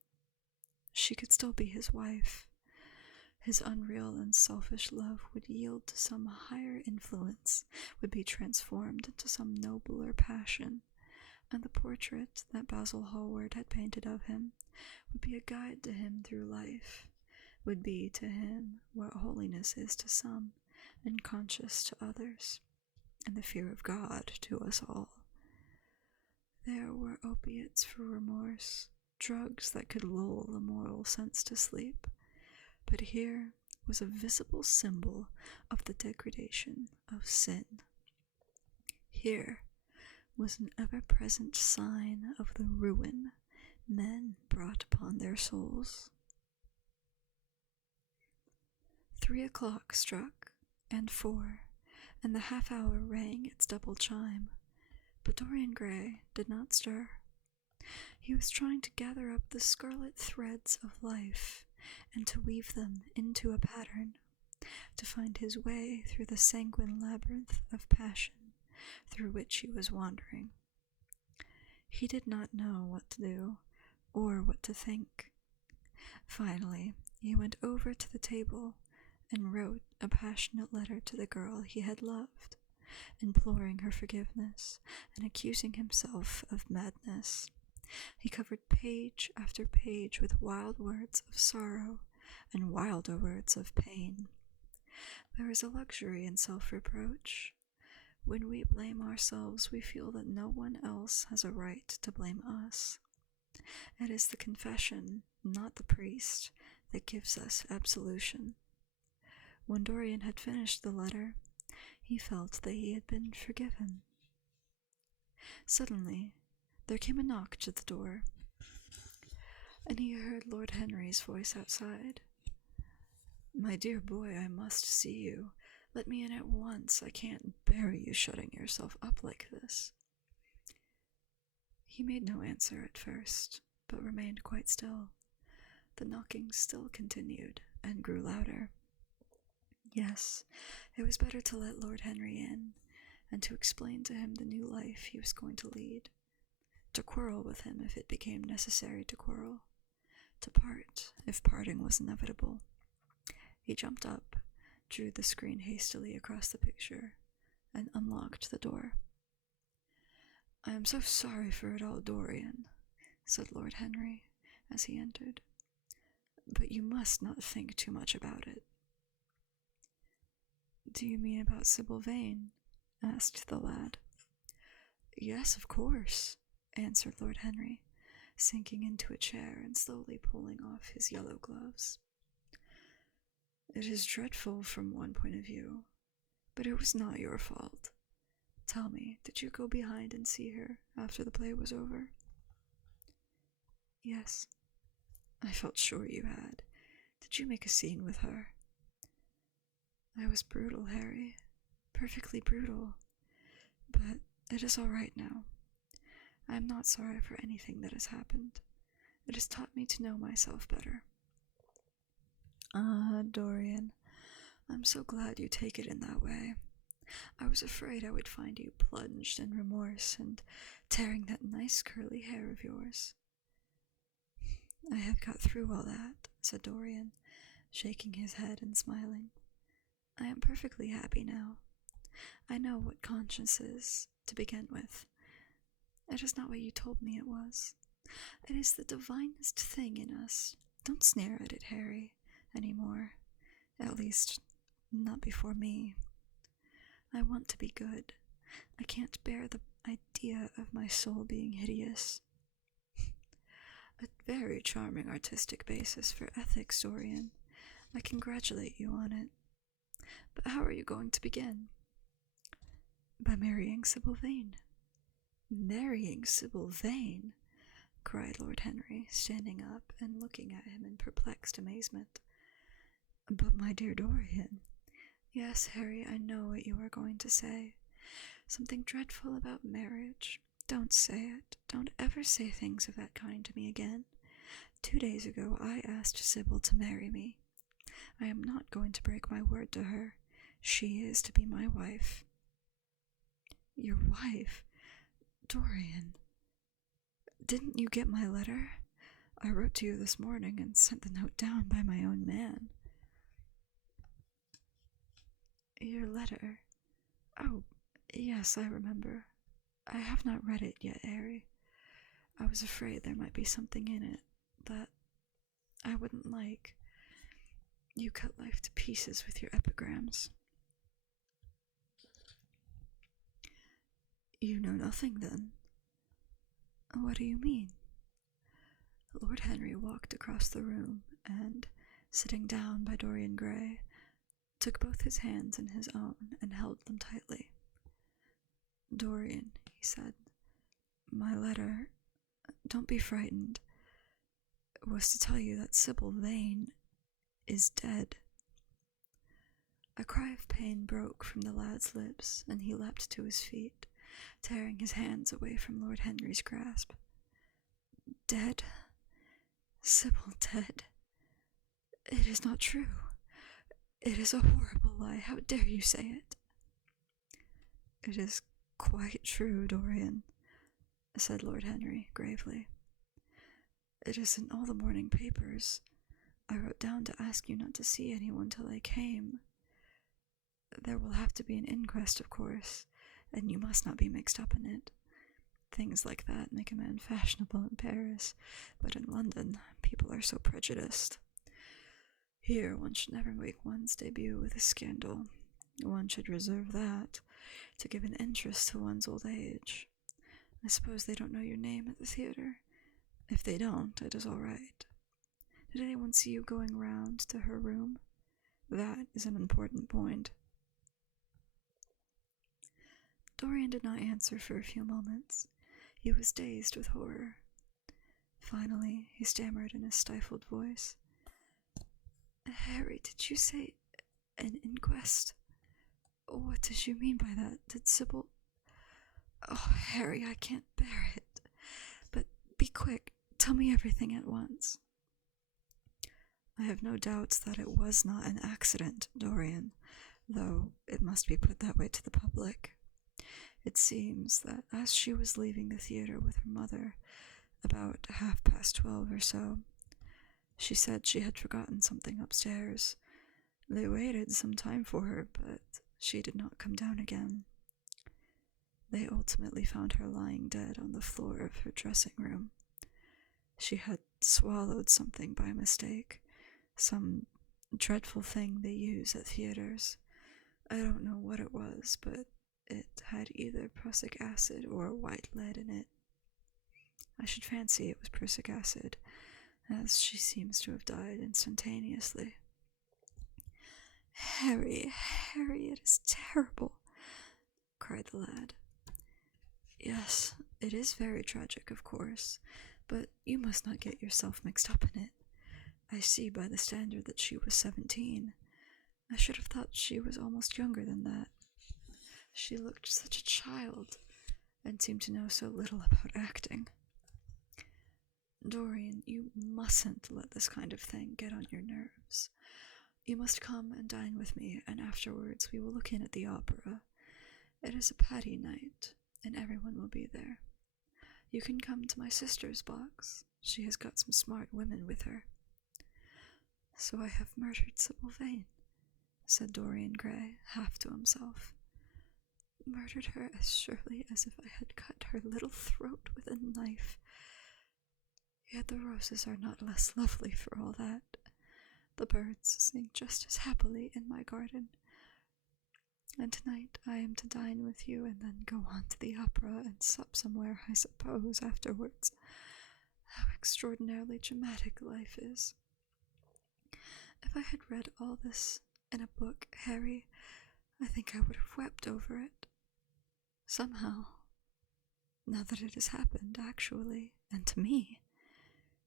She could still be his wife. His unreal and selfish love would yield to some higher influence, would be transformed into some nobler passion, and the portrait that Basil Hallward had painted of him would be a guide to him through life, would be to him what holiness is to some, and conscience to others, and the fear of God to us all. There were opiates for remorse, drugs that could lull the moral sense to sleep, but here was a visible symbol of the degradation of sin. Here was an ever-present sign of the ruin, men brought upon their souls. 3 o'clock struck, and 4, and the half-hour rang its double chime, but Dorian Gray did not stir. He was trying to gather up the scarlet threads of life and to weave them into a pattern, to find his way through the sanguine labyrinth of passion through which he was wandering. He did not know what to do or what to think. Finally, he went over to the table and wrote a passionate letter to the girl he had loved, imploring her forgiveness and accusing himself of madness. He covered page after page with wild words of sorrow and wilder words of pain. There is a luxury in self-reproach. When we blame ourselves, we feel that no one else has a right to blame us. It is the confession, not the priest, that gives us absolution. When Dorian had finished the letter, he felt that he had been forgiven. Suddenly, there came a knock to the door, and he heard Lord Henry's voice outside. "My dear boy, I must see you. Let me in at once. I can't bear you shutting yourself up like this." He made no answer at first, but remained quite still. The knocking still continued, and grew louder. Yes, it was better to let Lord Henry in, and to explain to him the new life he was going to lead, to quarrel with him if it became necessary to quarrel, to part if parting was inevitable. He jumped up, drew the screen hastily across the picture, and unlocked the door. "I am so sorry for it all, Dorian," said Lord Henry, as he entered, "but you must not think too much about it." "Do you mean about Sybil Vane?" asked the lad. "Yes, of course," answered Lord Henry, sinking into a chair and slowly pulling off his yellow gloves. "It is dreadful from one point of view, but it was not your fault. Tell me, did you go behind and see her after the play was over?" "Yes." "I felt sure you had. Did you make a scene with her?" "I was brutal, Harry. Perfectly brutal. But it is all right now. I am not sorry for anything that has happened. It has taught me to know myself better." "Ah, Dorian, I'm so glad you take it in that way. I was afraid I would find you plunged in remorse and tearing that nice curly hair of yours." "I have got through all that," said Dorian, shaking his head and smiling. "I am perfectly happy now. I know what conscience is, to begin with. It is not what you told me it was. It is the divinest thing in us. Don't sneer at it, Harry, any more. At least, not before me. I want to be good. I can't bear the idea of my soul being hideous." "A very charming artistic basis for ethics, Dorian. I congratulate you on it. But how are you going to begin?" "By marrying Sybil Vane." "Marrying Sybil Vane?" cried Lord Henry, standing up and looking at him in perplexed amazement. "But my dear Dorian—" "Yes, Harry, I know what you are going to say. Something dreadful about marriage. Don't say it. Don't ever say things of that kind to me again. 2 days ago I asked Sybil to marry me. I am not going to break my word to her. She is to be my wife." "Your wife? Dorian, didn't you get my letter? I wrote to you this morning and sent the note down by my own man." "Your letter? Oh, yes, I remember. I have not read it yet, Harry. I was afraid there might be something in it that I wouldn't like. You cut life to pieces with your epigrams." "You know nothing, then?" "What do you mean?" Lord Henry walked across the room and, sitting down by Dorian Gray, took both his hands in his own and held them tightly. "Dorian," he said, "my letter. Don't be frightened. was to tell you that Sybil Vane is dead." A cry of pain broke from the lad's lips, and he leapt to his feet, tearing his hands away from Lord Henry's grasp. "Dead? Sybil dead? It is not true. It is a horrible lie. How dare you say it?" "It is quite true, Dorian," said Lord Henry gravely. "It is in all the morning papers. I wrote down to ask you not to see anyone till I came. There will have to be an inquest, of course, and you must not be mixed up in it. Things like that make a man fashionable in Paris, but in London, people are so prejudiced. Here, one should never make one's debut with a scandal. One should reserve that to give an interest to one's old age. I suppose they don't know your name at the theater? If they don't, it is all right. Did anyone see you going round to her room? That is an important point." Dorian did not answer for a few moments. He was dazed with horror. Finally, he stammered in a stifled voice. "Harry, did you say an inquest? What did you mean by that? Did Sybil—" "Oh, Harry, I can't bear it. But be quick. Tell me everything at once." "I have no doubts that it was not an accident, Dorian, though it must be put that way to the public. It seems that as she was leaving the theater with her mother, about 12:30 or so, she said she had forgotten something upstairs. They waited some time for her, but she did not come down again. They ultimately found her lying dead on the floor of her dressing room. She had swallowed something by mistake, some dreadful thing they use at theaters. I don't know what it was, but it had either prussic acid or white lead in it. I should fancy it was prussic acid, as she seems to have died instantaneously." Harry, it is terrible," cried the lad. "Yes, it is very tragic, of course, but you must not get yourself mixed up in it. I see by the standard that she was 17. I should have thought she was almost younger than that. She looked such a child, and seemed to know so little about acting. Dorian, you mustn't let this kind of thing get on your nerves. You must come and dine with me, and afterwards we will look in at the opera. It is a Patty night, and everyone will be there. You can come to my sister's box. She has got some smart women with her." "So I have murdered Sybil Vane," said Dorian Gray, half to himself. "Murdered her as surely as if I had cut her little throat with a knife. Yet the roses are not less lovely for all that. The birds sing just as happily in my garden. And tonight I am to dine with you and then go on to the opera and sup somewhere, I suppose, afterwards. How extraordinarily dramatic life is. If I had read all this in a book, Harry, I think I would have wept over it. Somehow, now that it has happened, actually, and to me,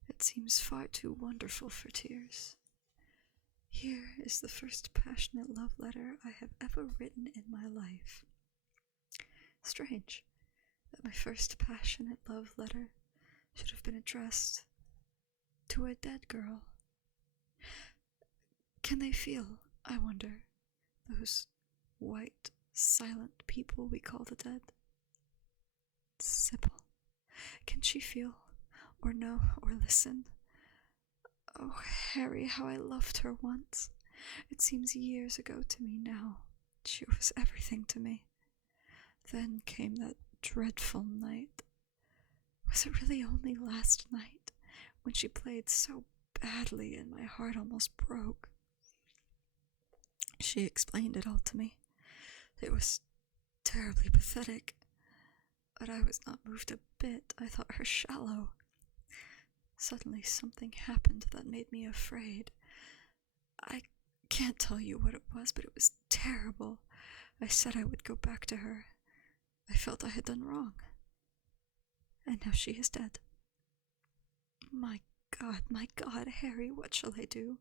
it seems far too wonderful for tears. Here is the first passionate love letter I have ever written in my life. Strange that my first passionate love letter should have been addressed to a dead girl. Can they feel, I wonder, those white, silent people we call the dead? Sybil, can she feel, or know, or listen? Oh, Harry, how I loved her once. It seems years ago to me now. She was everything to me. Then came that dreadful night. Was it really only last night, when she played so badly and my heart almost broke? She explained it all to me. It was terribly pathetic, but I was not moved a bit. I thought her shallow. Suddenly something happened that made me afraid. I can't tell you what it was, but it was terrible. I said I would go back to her. I felt I had done wrong. And now she is dead. My my God, Harry, what shall I do?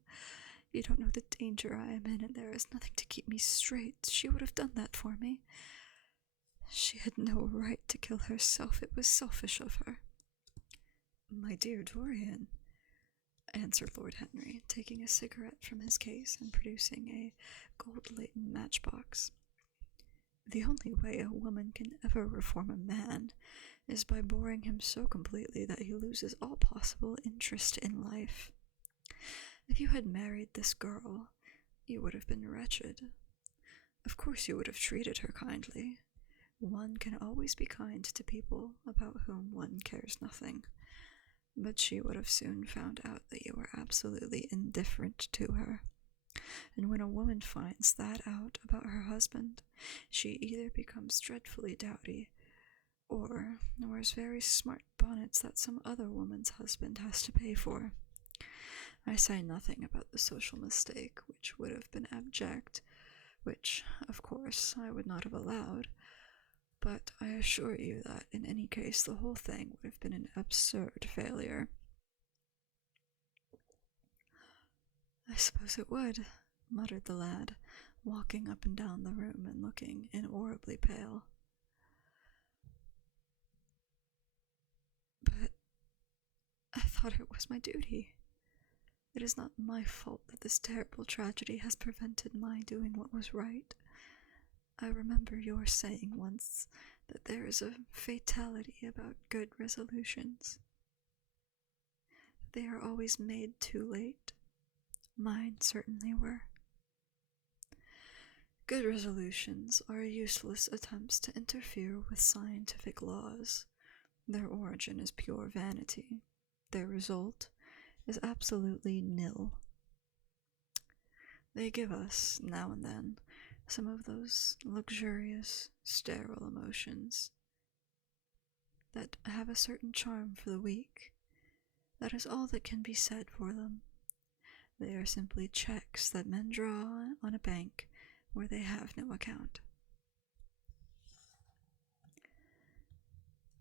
You don't know the danger I am in, and there is nothing to keep me straight. She would have done that for me. She had no right to kill herself. It was selfish of her. My dear Dorian, answered Lord Henry, taking a cigarette from his case and producing a gold-laden matchbox. The only way a woman can ever reform a man is by boring him so completely that he loses all possible interest in life. If you had married this girl, you would have been wretched. Of course you would have treated her kindly. One can always be kind to people about whom one cares nothing. But she would have soon found out that you were absolutely indifferent to her. And when a woman finds that out about her husband, she either becomes dreadfully dowdy, or wears very smart bonnets that some other woman's husband has to pay for. I say nothing about the social mistake, which would have been abject, which, of course, I would not have allowed, but I assure you that in any case the whole thing would have been an absurd failure. I suppose it would, muttered the lad, walking up and down the room and looking inordinately pale. But I thought it was my duty. It is not my fault that this terrible tragedy has prevented my doing what was right. I remember your saying once that there is a fatality about good resolutions. They are always made too late. Mine certainly were. Good resolutions are useless attempts to interfere with scientific laws. Their origin is pure vanity. Their result is absolutely nil. They give us, now and then, some of those luxurious, sterile emotions that have a certain charm for the weak. That is all that can be said for them. They are simply checks that men draw on a bank where they have no account.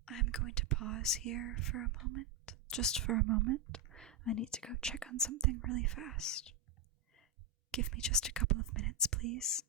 I'm going to pause here for a moment, just for a moment. I need to go check on something really fast. Give me just a couple of minutes, please.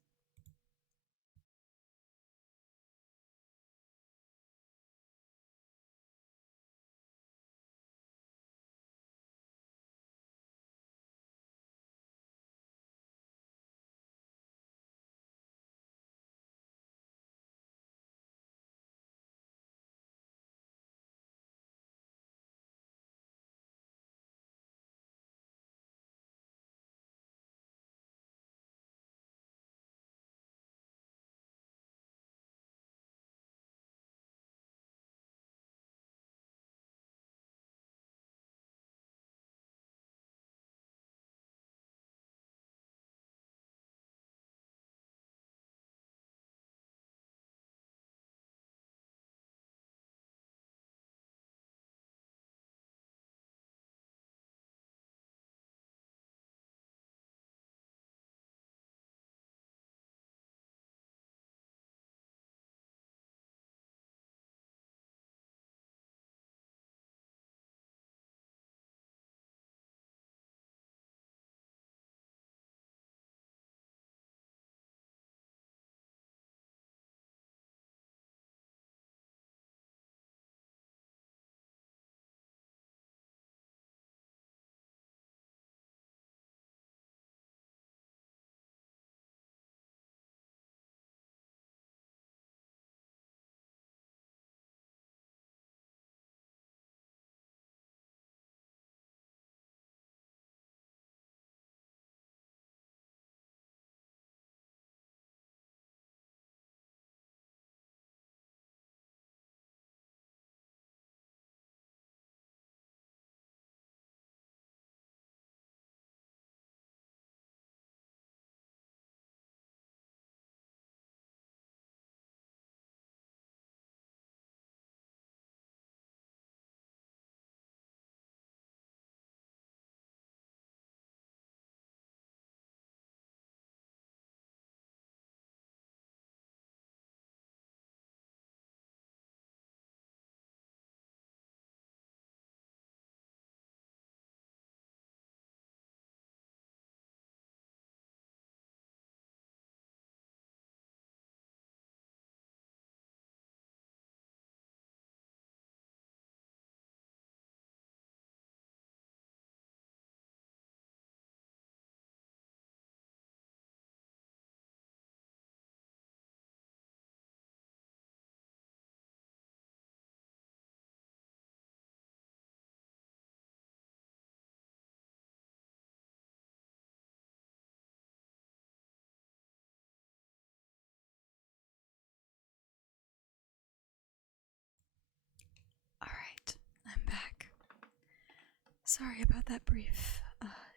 Sorry about that brief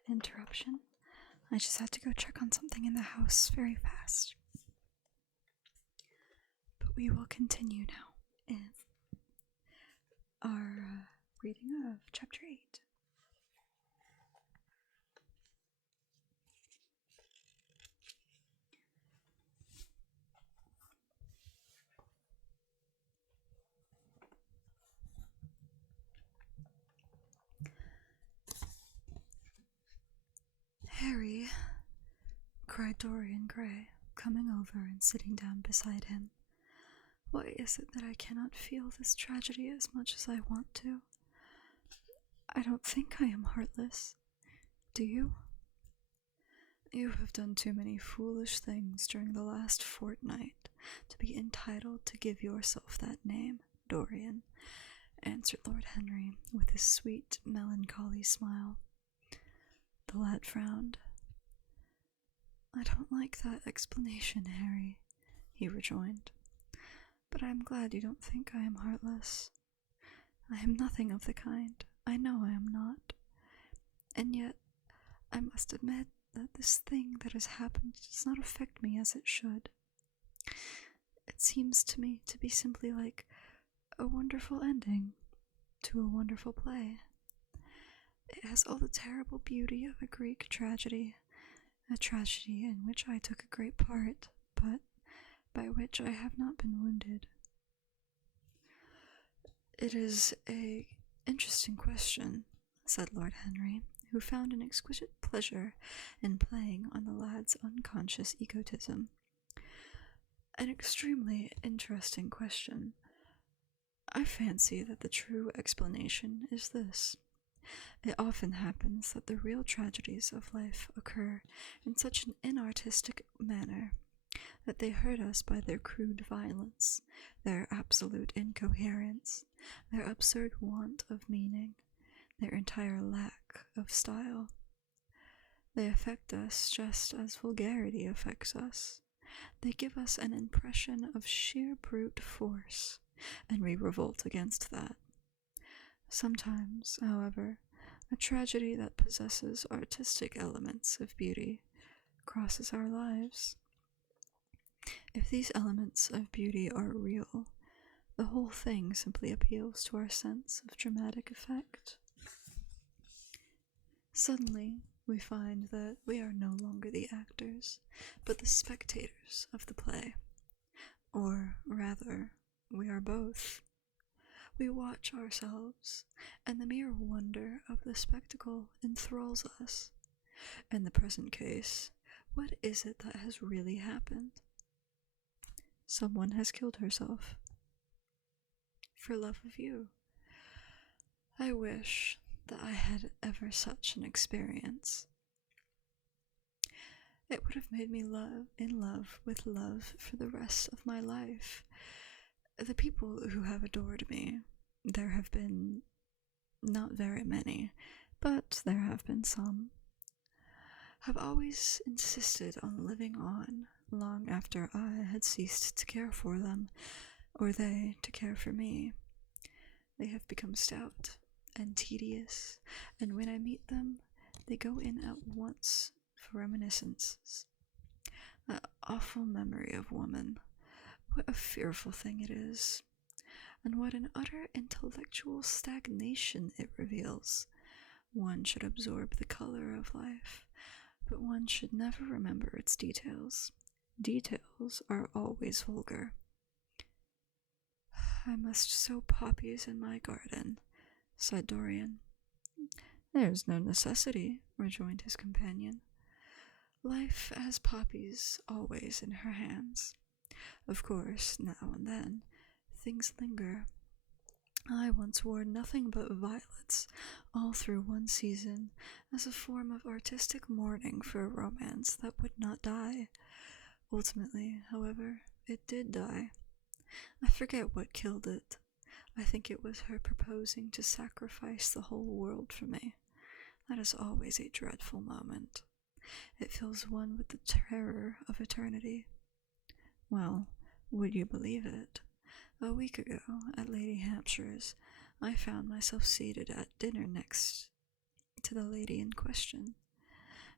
interruption. I just had to go check on something in the house very fast. But we will continue now in our reading of chapter 8. Harry, cried Dorian Gray, coming over and sitting down beside him. Why is it that I cannot feel this tragedy as much as I want to? I don't think I am heartless. Do you? You have done too many foolish things during the last fortnight to be entitled to give yourself that name, Dorian, answered Lord Henry with his sweet, melancholy smile. The lad frowned. I don't like that explanation, Harry, he rejoined. But I am glad you don't think I am heartless. I am nothing of the kind. I know I am not. And yet, I must admit that this thing that has happened does not affect me as it should. It seems to me to be simply like a wonderful ending to a wonderful play. It has all the terrible beauty of a Greek tragedy, a tragedy in which I took a great part, but by which I have not been wounded. It is an interesting question, said Lord Henry, who found an exquisite pleasure in playing on the lad's unconscious egotism. An extremely interesting question. I fancy that the true explanation is this. It often happens that the real tragedies of life occur in such an inartistic manner that they hurt us by their crude violence, their absolute incoherence, their absurd want of meaning, their entire lack of style. They affect us just as vulgarity affects us. They give us an impression of sheer brute force, and we revolt against that. Sometimes, however, a tragedy that possesses artistic elements of beauty crosses our lives. If these elements of beauty are real, the whole thing simply appeals to our sense of dramatic effect. Suddenly, we find that we are no longer the actors, but the spectators of the play. Or, rather, we are both. We watch ourselves, and the mere wonder of the spectacle enthralls us. In the present case, what is it that has really happened? Someone has killed herself. For love of you. I wish that I had ever such an experience. It would have made me in love with love for the rest of my life. The people who have adored me, there have been not very many, but there have been some, have always insisted on living on long after I had ceased to care for them, or they to care for me. They have become stout and tedious, and when I meet them, they go in at once for reminiscences. That awful memory of woman, what a fearful thing it is, and what an utter intellectual stagnation it reveals. One should absorb the color of life, but one should never remember its details. Details are always vulgar. I must sow poppies in my garden, said Dorian. There's no necessity, rejoined his companion. Life has poppies always in her hands. Of course, now and then, things linger. I once wore nothing but violets all through one season as a form of artistic mourning for a romance that would not die. Ultimately, however, it did die. I forget what killed it. I think it was her proposing to sacrifice the whole world for me. That is always a dreadful moment. It fills one with the terror of eternity. Well, would you believe it? A week ago, at Lady Hampshire's, I found myself seated at dinner next to the lady in question,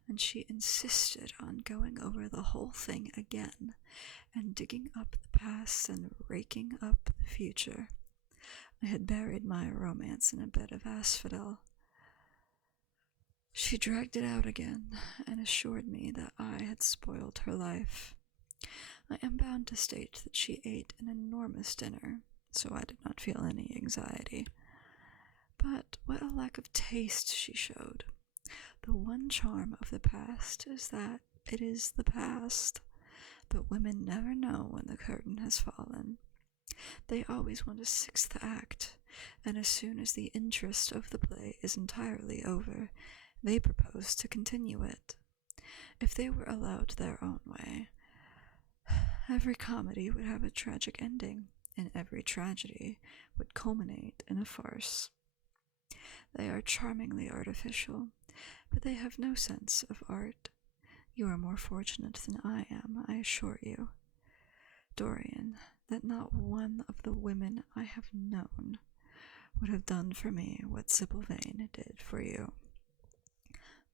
and she insisted on going over the whole thing again and digging up the past and raking up the future. I had buried my romance in a bed of asphodel. She dragged it out again and assured me that I had spoiled her life. I am bound to state that she ate an enormous dinner, so I did not feel any anxiety. But what a lack of taste she showed. The one charm of the past is that it is the past, but women never know when the curtain has fallen. They always want a sixth act, and as soon as the interest of the play is entirely over, they propose to continue it. If they were allowed their own way, every comedy would have a tragic ending, and every tragedy would culminate in a farce. They are charmingly artificial, but they have no sense of art. You are more fortunate than I am, I assure you, Dorian, that not one of the women I have known would have done for me what Sybil Vane did for you.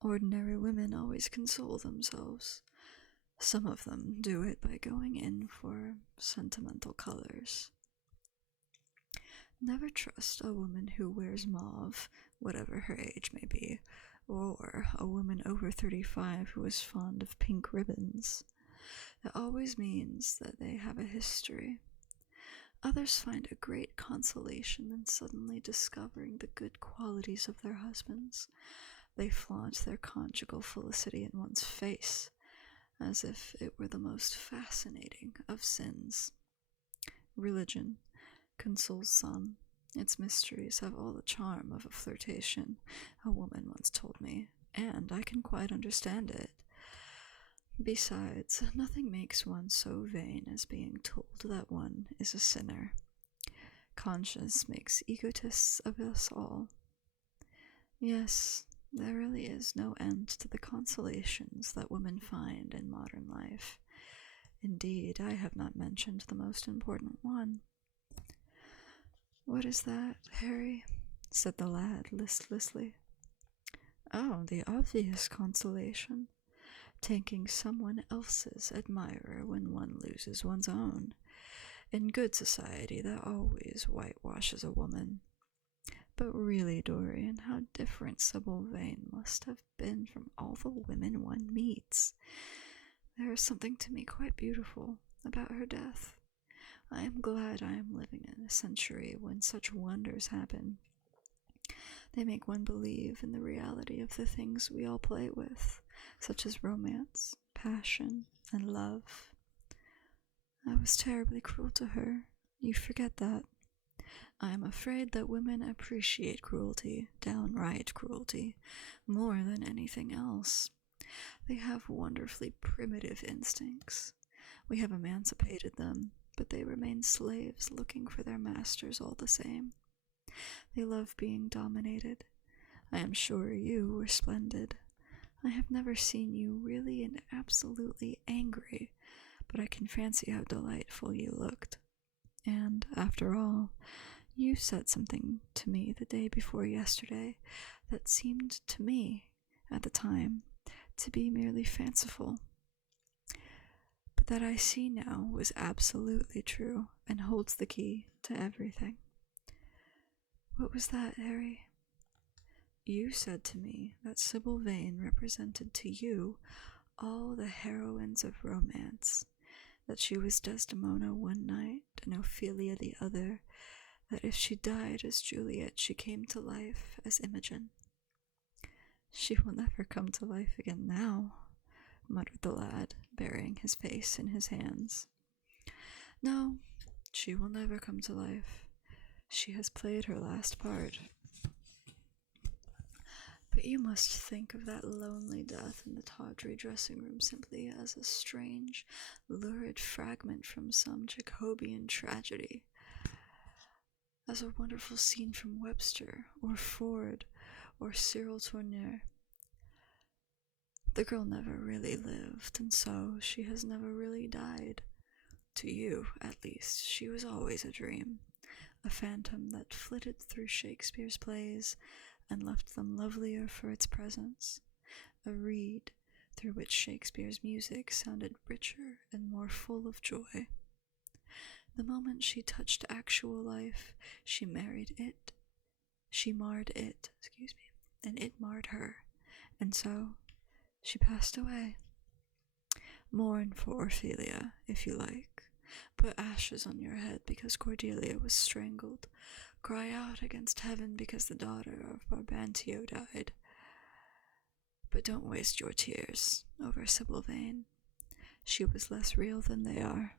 Ordinary women always console themselves. Some of them do it by going in for sentimental colors. Never trust a woman who wears mauve, whatever her age may be, or a woman over 35 who is fond of pink ribbons. It always means that they have a history. Others find a great consolation in suddenly discovering the good qualities of their husbands. They flaunt their conjugal felicity in one's face, as if it were the most fascinating of sins. Religion consoles some. Its mysteries have all the charm of a flirtation, a woman once told me, and I can quite understand it. Besides, nothing makes one so vain as being told that one is a sinner. Conscience makes egotists of us all. Yes, there really is no end to the consolations that women find in modern life. Indeed, I have not mentioned the most important one. "What is that, Harry?" said the lad listlessly. "Oh, the obvious consolation. Taking someone else's admirer when one loses one's own. In good society, that always whitewashes a woman. But really, Dorian, how different Sybil Vane must have been from all the women one meets. There is something to me quite beautiful about her death. I am glad I am living in a century when such wonders happen. They make one believe in the reality of the things we all play with, such as romance, passion, and love. I was terribly cruel to her. You forget that. I am afraid that women appreciate cruelty, downright cruelty, more than anything else. They have wonderfully primitive instincts. We have emancipated them, but they remain slaves looking for their masters all the same. They love being dominated. I am sure you were splendid. I have never seen you really and absolutely angry, but I can fancy how delightful you looked. And, after all, you said something to me the day before yesterday that seemed to me, at the time, to be merely fanciful, but that I see now was absolutely true and holds the key to everything." "What was that, Harry?" "You said to me that Sybil Vane represented to you all the heroines of romance, that she was Desdemona one night and Ophelia the other, that if she died as Juliet she came to life as Imogen." "She will never come to life again now," muttered the lad, burying his face in his hands. "No, she will never come to life. She has played her last part. But you must think of that lonely death in the tawdry dressing room simply as a strange, lurid fragment from some Jacobean tragedy, as a wonderful scene from Webster, or Ford, or Cyril Tourneur. The girl never really lived, and so she has never really died. To you, at least, she was always a dream, a phantom that flitted through Shakespeare's plays, and left them lovelier for its presence, a reed through which Shakespeare's music sounded richer and more full of joy. The moment she touched actual life, she marred it, and it marred her, and so she passed away. Mourn for Ophelia, if you like. Put ashes on your head because Cordelia was strangled. Cry out against heaven because the daughter of Brabantio died. But don't waste your tears over Sybil Vane. She was less real than they are.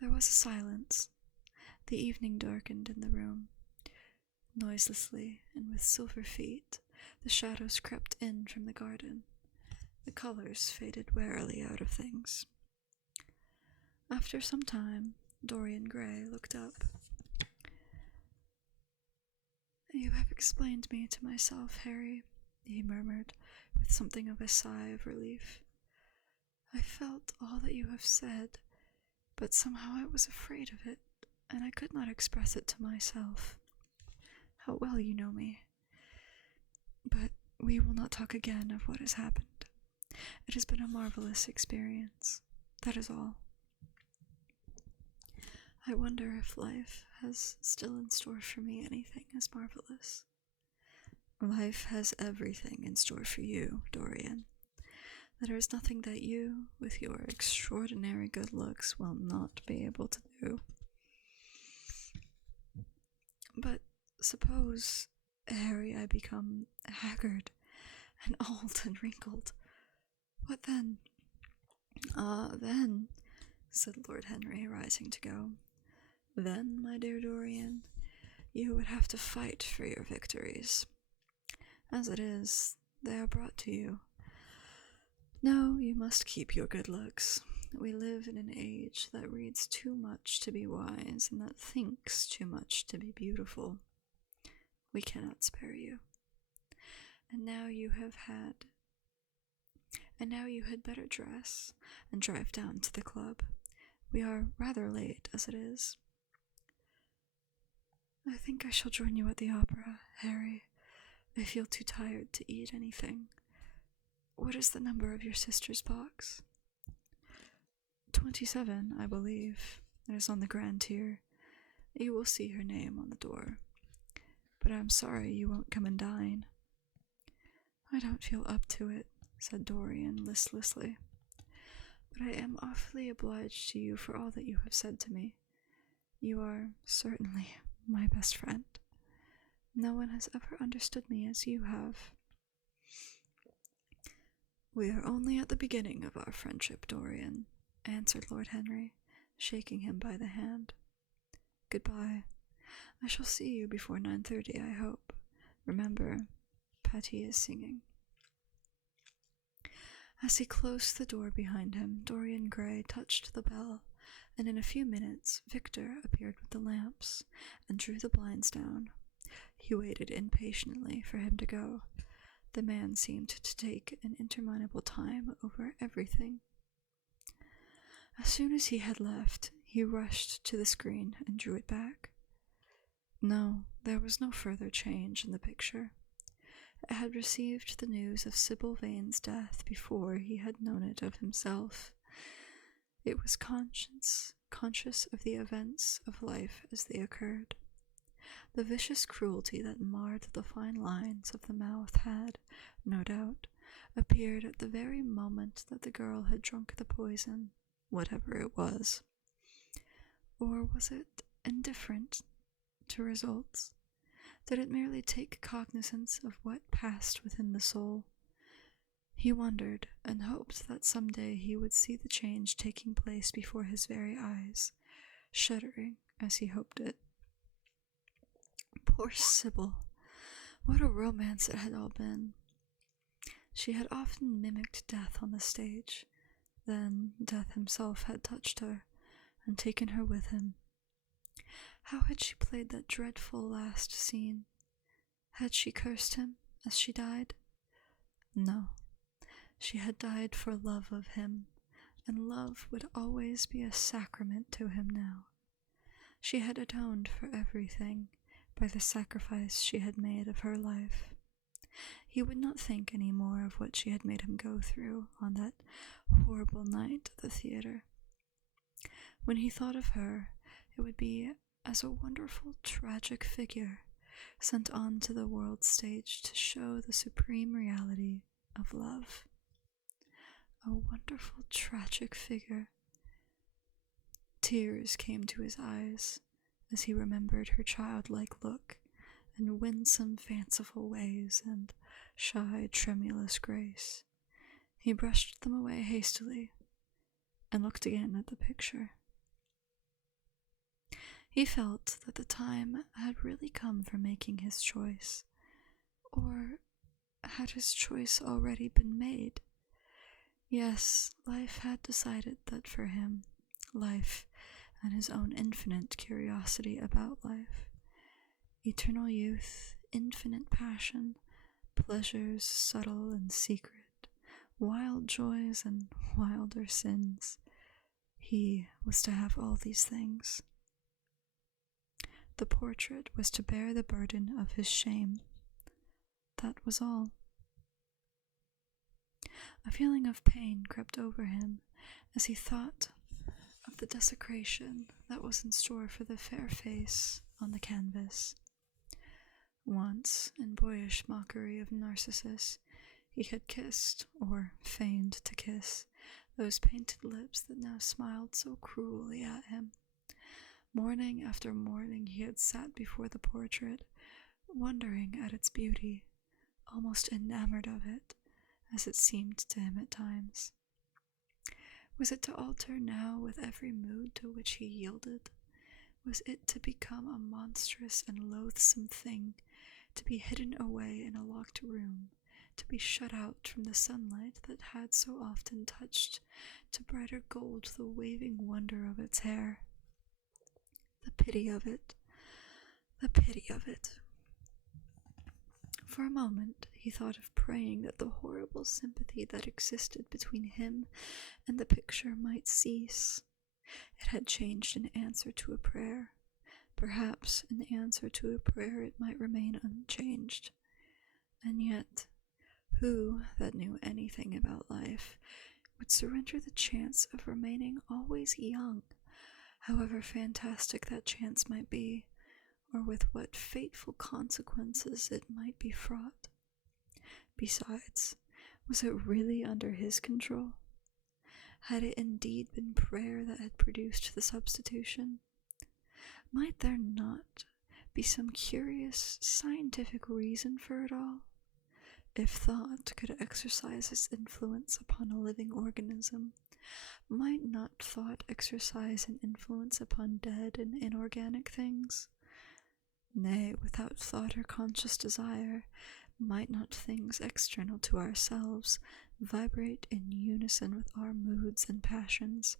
There was a silence. The evening darkened in the room. Noiselessly and with silver feet, the shadows crept in from the garden. The colors faded warily out of things. After some time, Dorian Gray looked up. "You have explained me to myself, Harry," he murmured, with something of a sigh of relief. "I felt all that you have said, but somehow I was afraid of it, and I could not express it to myself. How well you know me. But we will not talk again of what has happened. It has been a marvelous experience. That is all. I wonder if life has still in store for me anything as marvelous." "Life has everything in store for you, Dorian. There is nothing that you, with your extraordinary good looks, will not be able to do." "But suppose, Harry, I become haggard and old and wrinkled. What then?" Then," said Lord Henry, rising to go, "then, my dear Dorian, you would have to fight for your victories. As it is, they are brought to you. No, you must keep your good looks. We live in an age that reads too much to be wise and that thinks too much to be beautiful. We cannot spare you. And now you had better dress and drive down to the club. We are rather late as it is." "I think I shall join you at the opera, Harry. I feel too tired to eat anything. What is the number of your sister's box?" 27, I believe. It is on the grand tier. You will see her name on the door. But I'm sorry you won't come and dine." "I don't feel up to it," said Dorian listlessly. "But I am awfully obliged to you for all that you have said to me. You are certainly my best friend. No one has ever understood me as you have." "We are only at the beginning of our friendship, Dorian," answered Lord Henry, shaking him by the hand. "Goodbye. I shall see you before 9:30, I hope. Remember, Patty is singing." As he closed the door behind him, Dorian Gray touched the bell, and in a few minutes Victor appeared with the lamps and drew the blinds down. He waited impatiently for him to go. The man seemed to take an interminable time over everything. As soon as he had left, he rushed to the screen and drew it back. No, there was no further change in the picture. It had received the news of Sybil Vane's death before he had known it of himself. It was conscious of the events of life as they occurred. The vicious cruelty that marred the fine lines of the mouth had, no doubt, appeared at the very moment that the girl had drunk the poison, whatever it was. Or was it indifferent to results? Did it merely take cognizance of what passed within the soul? He wondered and hoped that some day he would see the change taking place before his very eyes, shuddering as he hoped it. Poor Sybil! What a romance it had all been! She had often mimicked death on the stage. Then death himself had touched her and taken her with him. How had she played that dreadful last scene? Had she cursed him as she died? No. She had died for love of him, and love would always be a sacrament to him now. She had atoned for everything, by the sacrifice she had made of her life. He would not think any more of what she had made him go through on that horrible night at the theater. When he thought of her, it would be as a wonderful, tragic figure sent on to the world stage to show the supreme reality of love. A wonderful, tragic figure. Tears came to his eyes as he remembered her childlike look and winsome, fanciful ways and shy, tremulous grace. He brushed them away hastily and looked again at the picture. He felt that the time had really come for making his choice, or had his choice already been made? Yes, life had decided that for him, life and his own infinite curiosity about life, eternal youth, infinite passion, pleasures subtle and secret, wild joys and wilder sins, he was to have all these things. The portrait was to bear the burden of his shame. That was all. A feeling of pain crept over him as he thought of the desecration that was in store for the fair face on the canvas. Once, in boyish mockery of Narcissus, he had kissed, or feigned to kiss, those painted lips that now smiled so cruelly at him. Morning after morning he had sat before the portrait, wondering at its beauty, almost enamored of it, as it seemed to him at times. Was it to alter now with every mood to which he yielded? Was it to become a monstrous and loathsome thing, to be hidden away in a locked room, to be shut out from the sunlight that had so often touched to brighter gold the waving wonder of its hair? The pity of it, the pity of it. For a moment he thought of praying that the horrible sympathy that existed between him and the picture might cease. It had changed in answer to a prayer. Perhaps in answer to a prayer it might remain unchanged. And yet, who that knew anything about life would surrender the chance of remaining always young, however fantastic that chance might be, or with what fateful consequences it might be fraught? Besides, was it really under his control? Had it indeed been prayer that had produced the substitution? Might there not be some curious scientific reason for it all? If thought could exercise its influence upon a living organism, might not thought exercise an influence upon dead and inorganic things? Nay, without thought or conscious desire, might not things external to ourselves vibrate in unison with our moods and passions,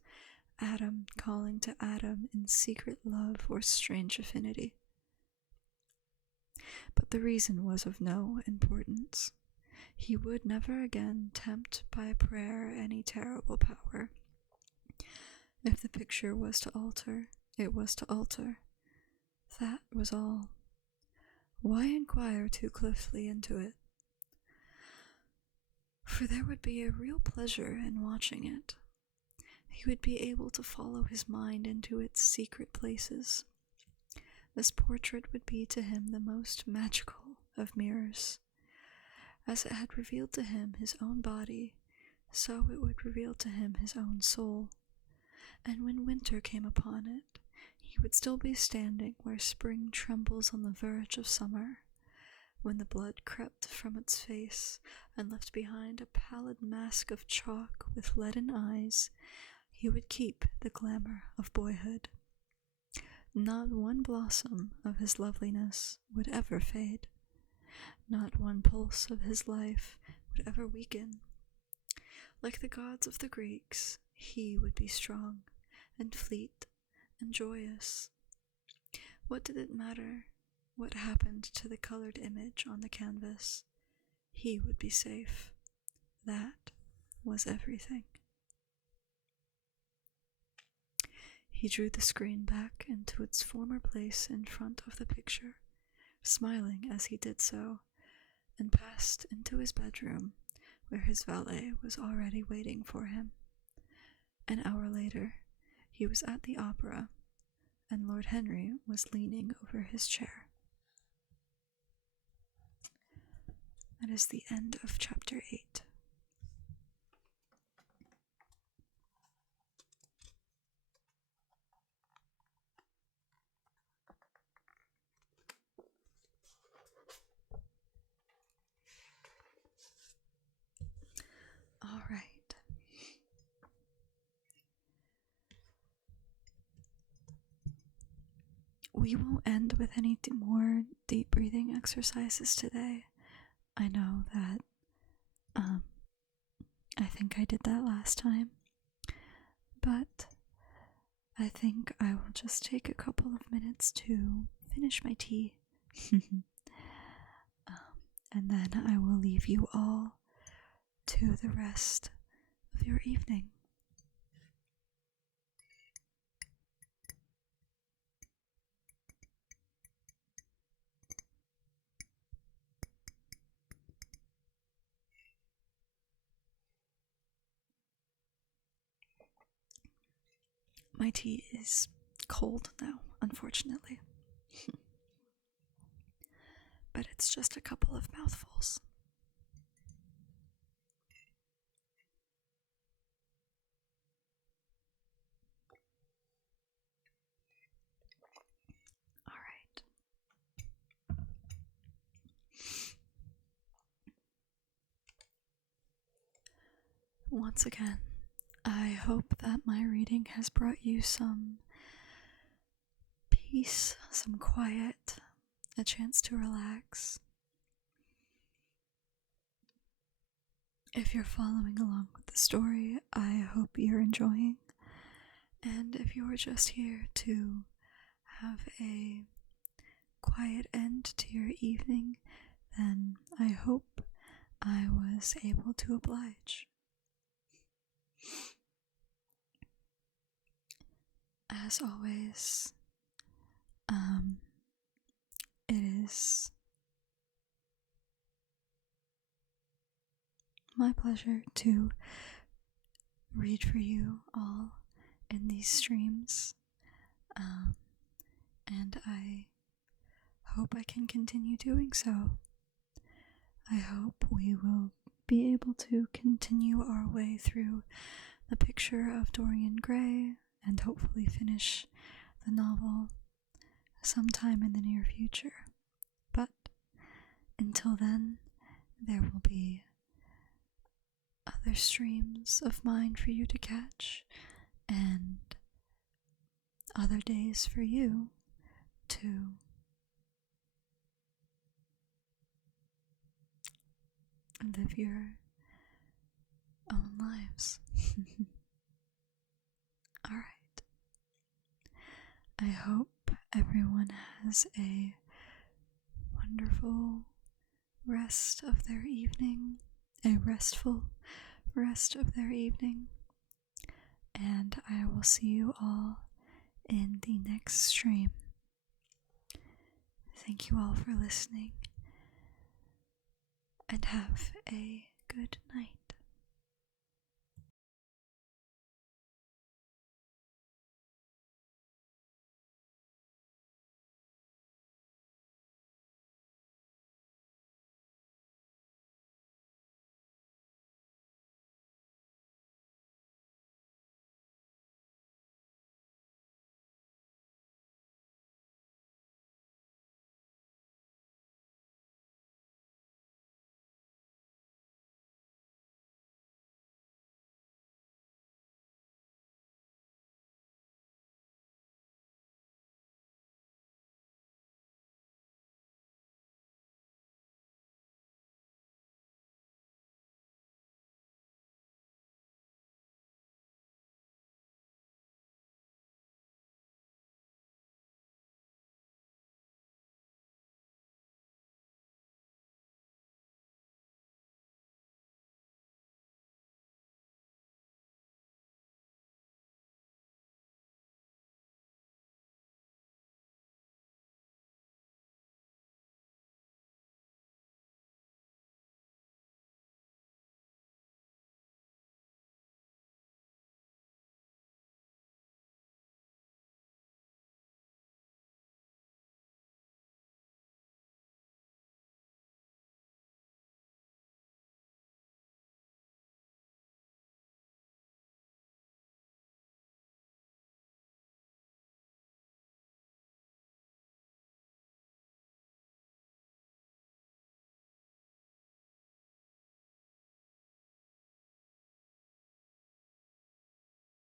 atom calling to atom in secret love or strange affinity? But the reason was of no importance. He would never again tempt by prayer any terrible power. If the picture was to alter, it was to alter. That was all. Why inquire too closely into it? For there would be a real pleasure in watching it. He would be able to follow his mind into its secret places. This portrait would be to him the most magical of mirrors. As it had revealed to him his own body, so it would reveal to him his own soul. And when winter came upon it, he would still be standing where spring trembles on the verge of summer. When the blood crept from its face and left behind a pallid mask of chalk with leaden eyes, he would keep the glamour of boyhood. Not one blossom of his loveliness would ever fade. Not one pulse of his life would ever weaken. Like the gods of the Greeks, he would be strong and fleet and joyous. What did it matter what happened to the colored image on the canvas? He would be safe. That was everything. He drew the screen back into its former place in front of the picture smiling as he did so, and passed into his bedroom, where his valet was already waiting for him. An hour later, he was at the opera, and Lord Henry was leaning over his chair. That is the end of chapter 8. All right. We won't end with any more deep breathing exercises today. I know that I think I did that last time, but I think I will just take a couple of minutes to finish my tea. And then I will leave you all to the rest of your evening. My tea is cold now, unfortunately. But it's just a couple of mouthfuls. All right. Once again, I hope that my reading has brought you some peace, some quiet, a chance to relax. If you're following along with the story, I hope you're enjoying. And if you're just here to have a quiet end to your evening, then I hope I was able to oblige. As always, it is my pleasure to read for you all in these streams, and I hope I can continue doing so. I hope we will be able to continue our way through the Picture of Dorian Gray and hopefully finish the novel sometime in the near future. But until then, there will be other streams of mine for you to catch, and other days for you to live your own lives. Alright. I hope everyone has a wonderful rest of their evening, a restful rest of their evening, and I will see you all in the next stream. Thank you all for listening, and have a good night.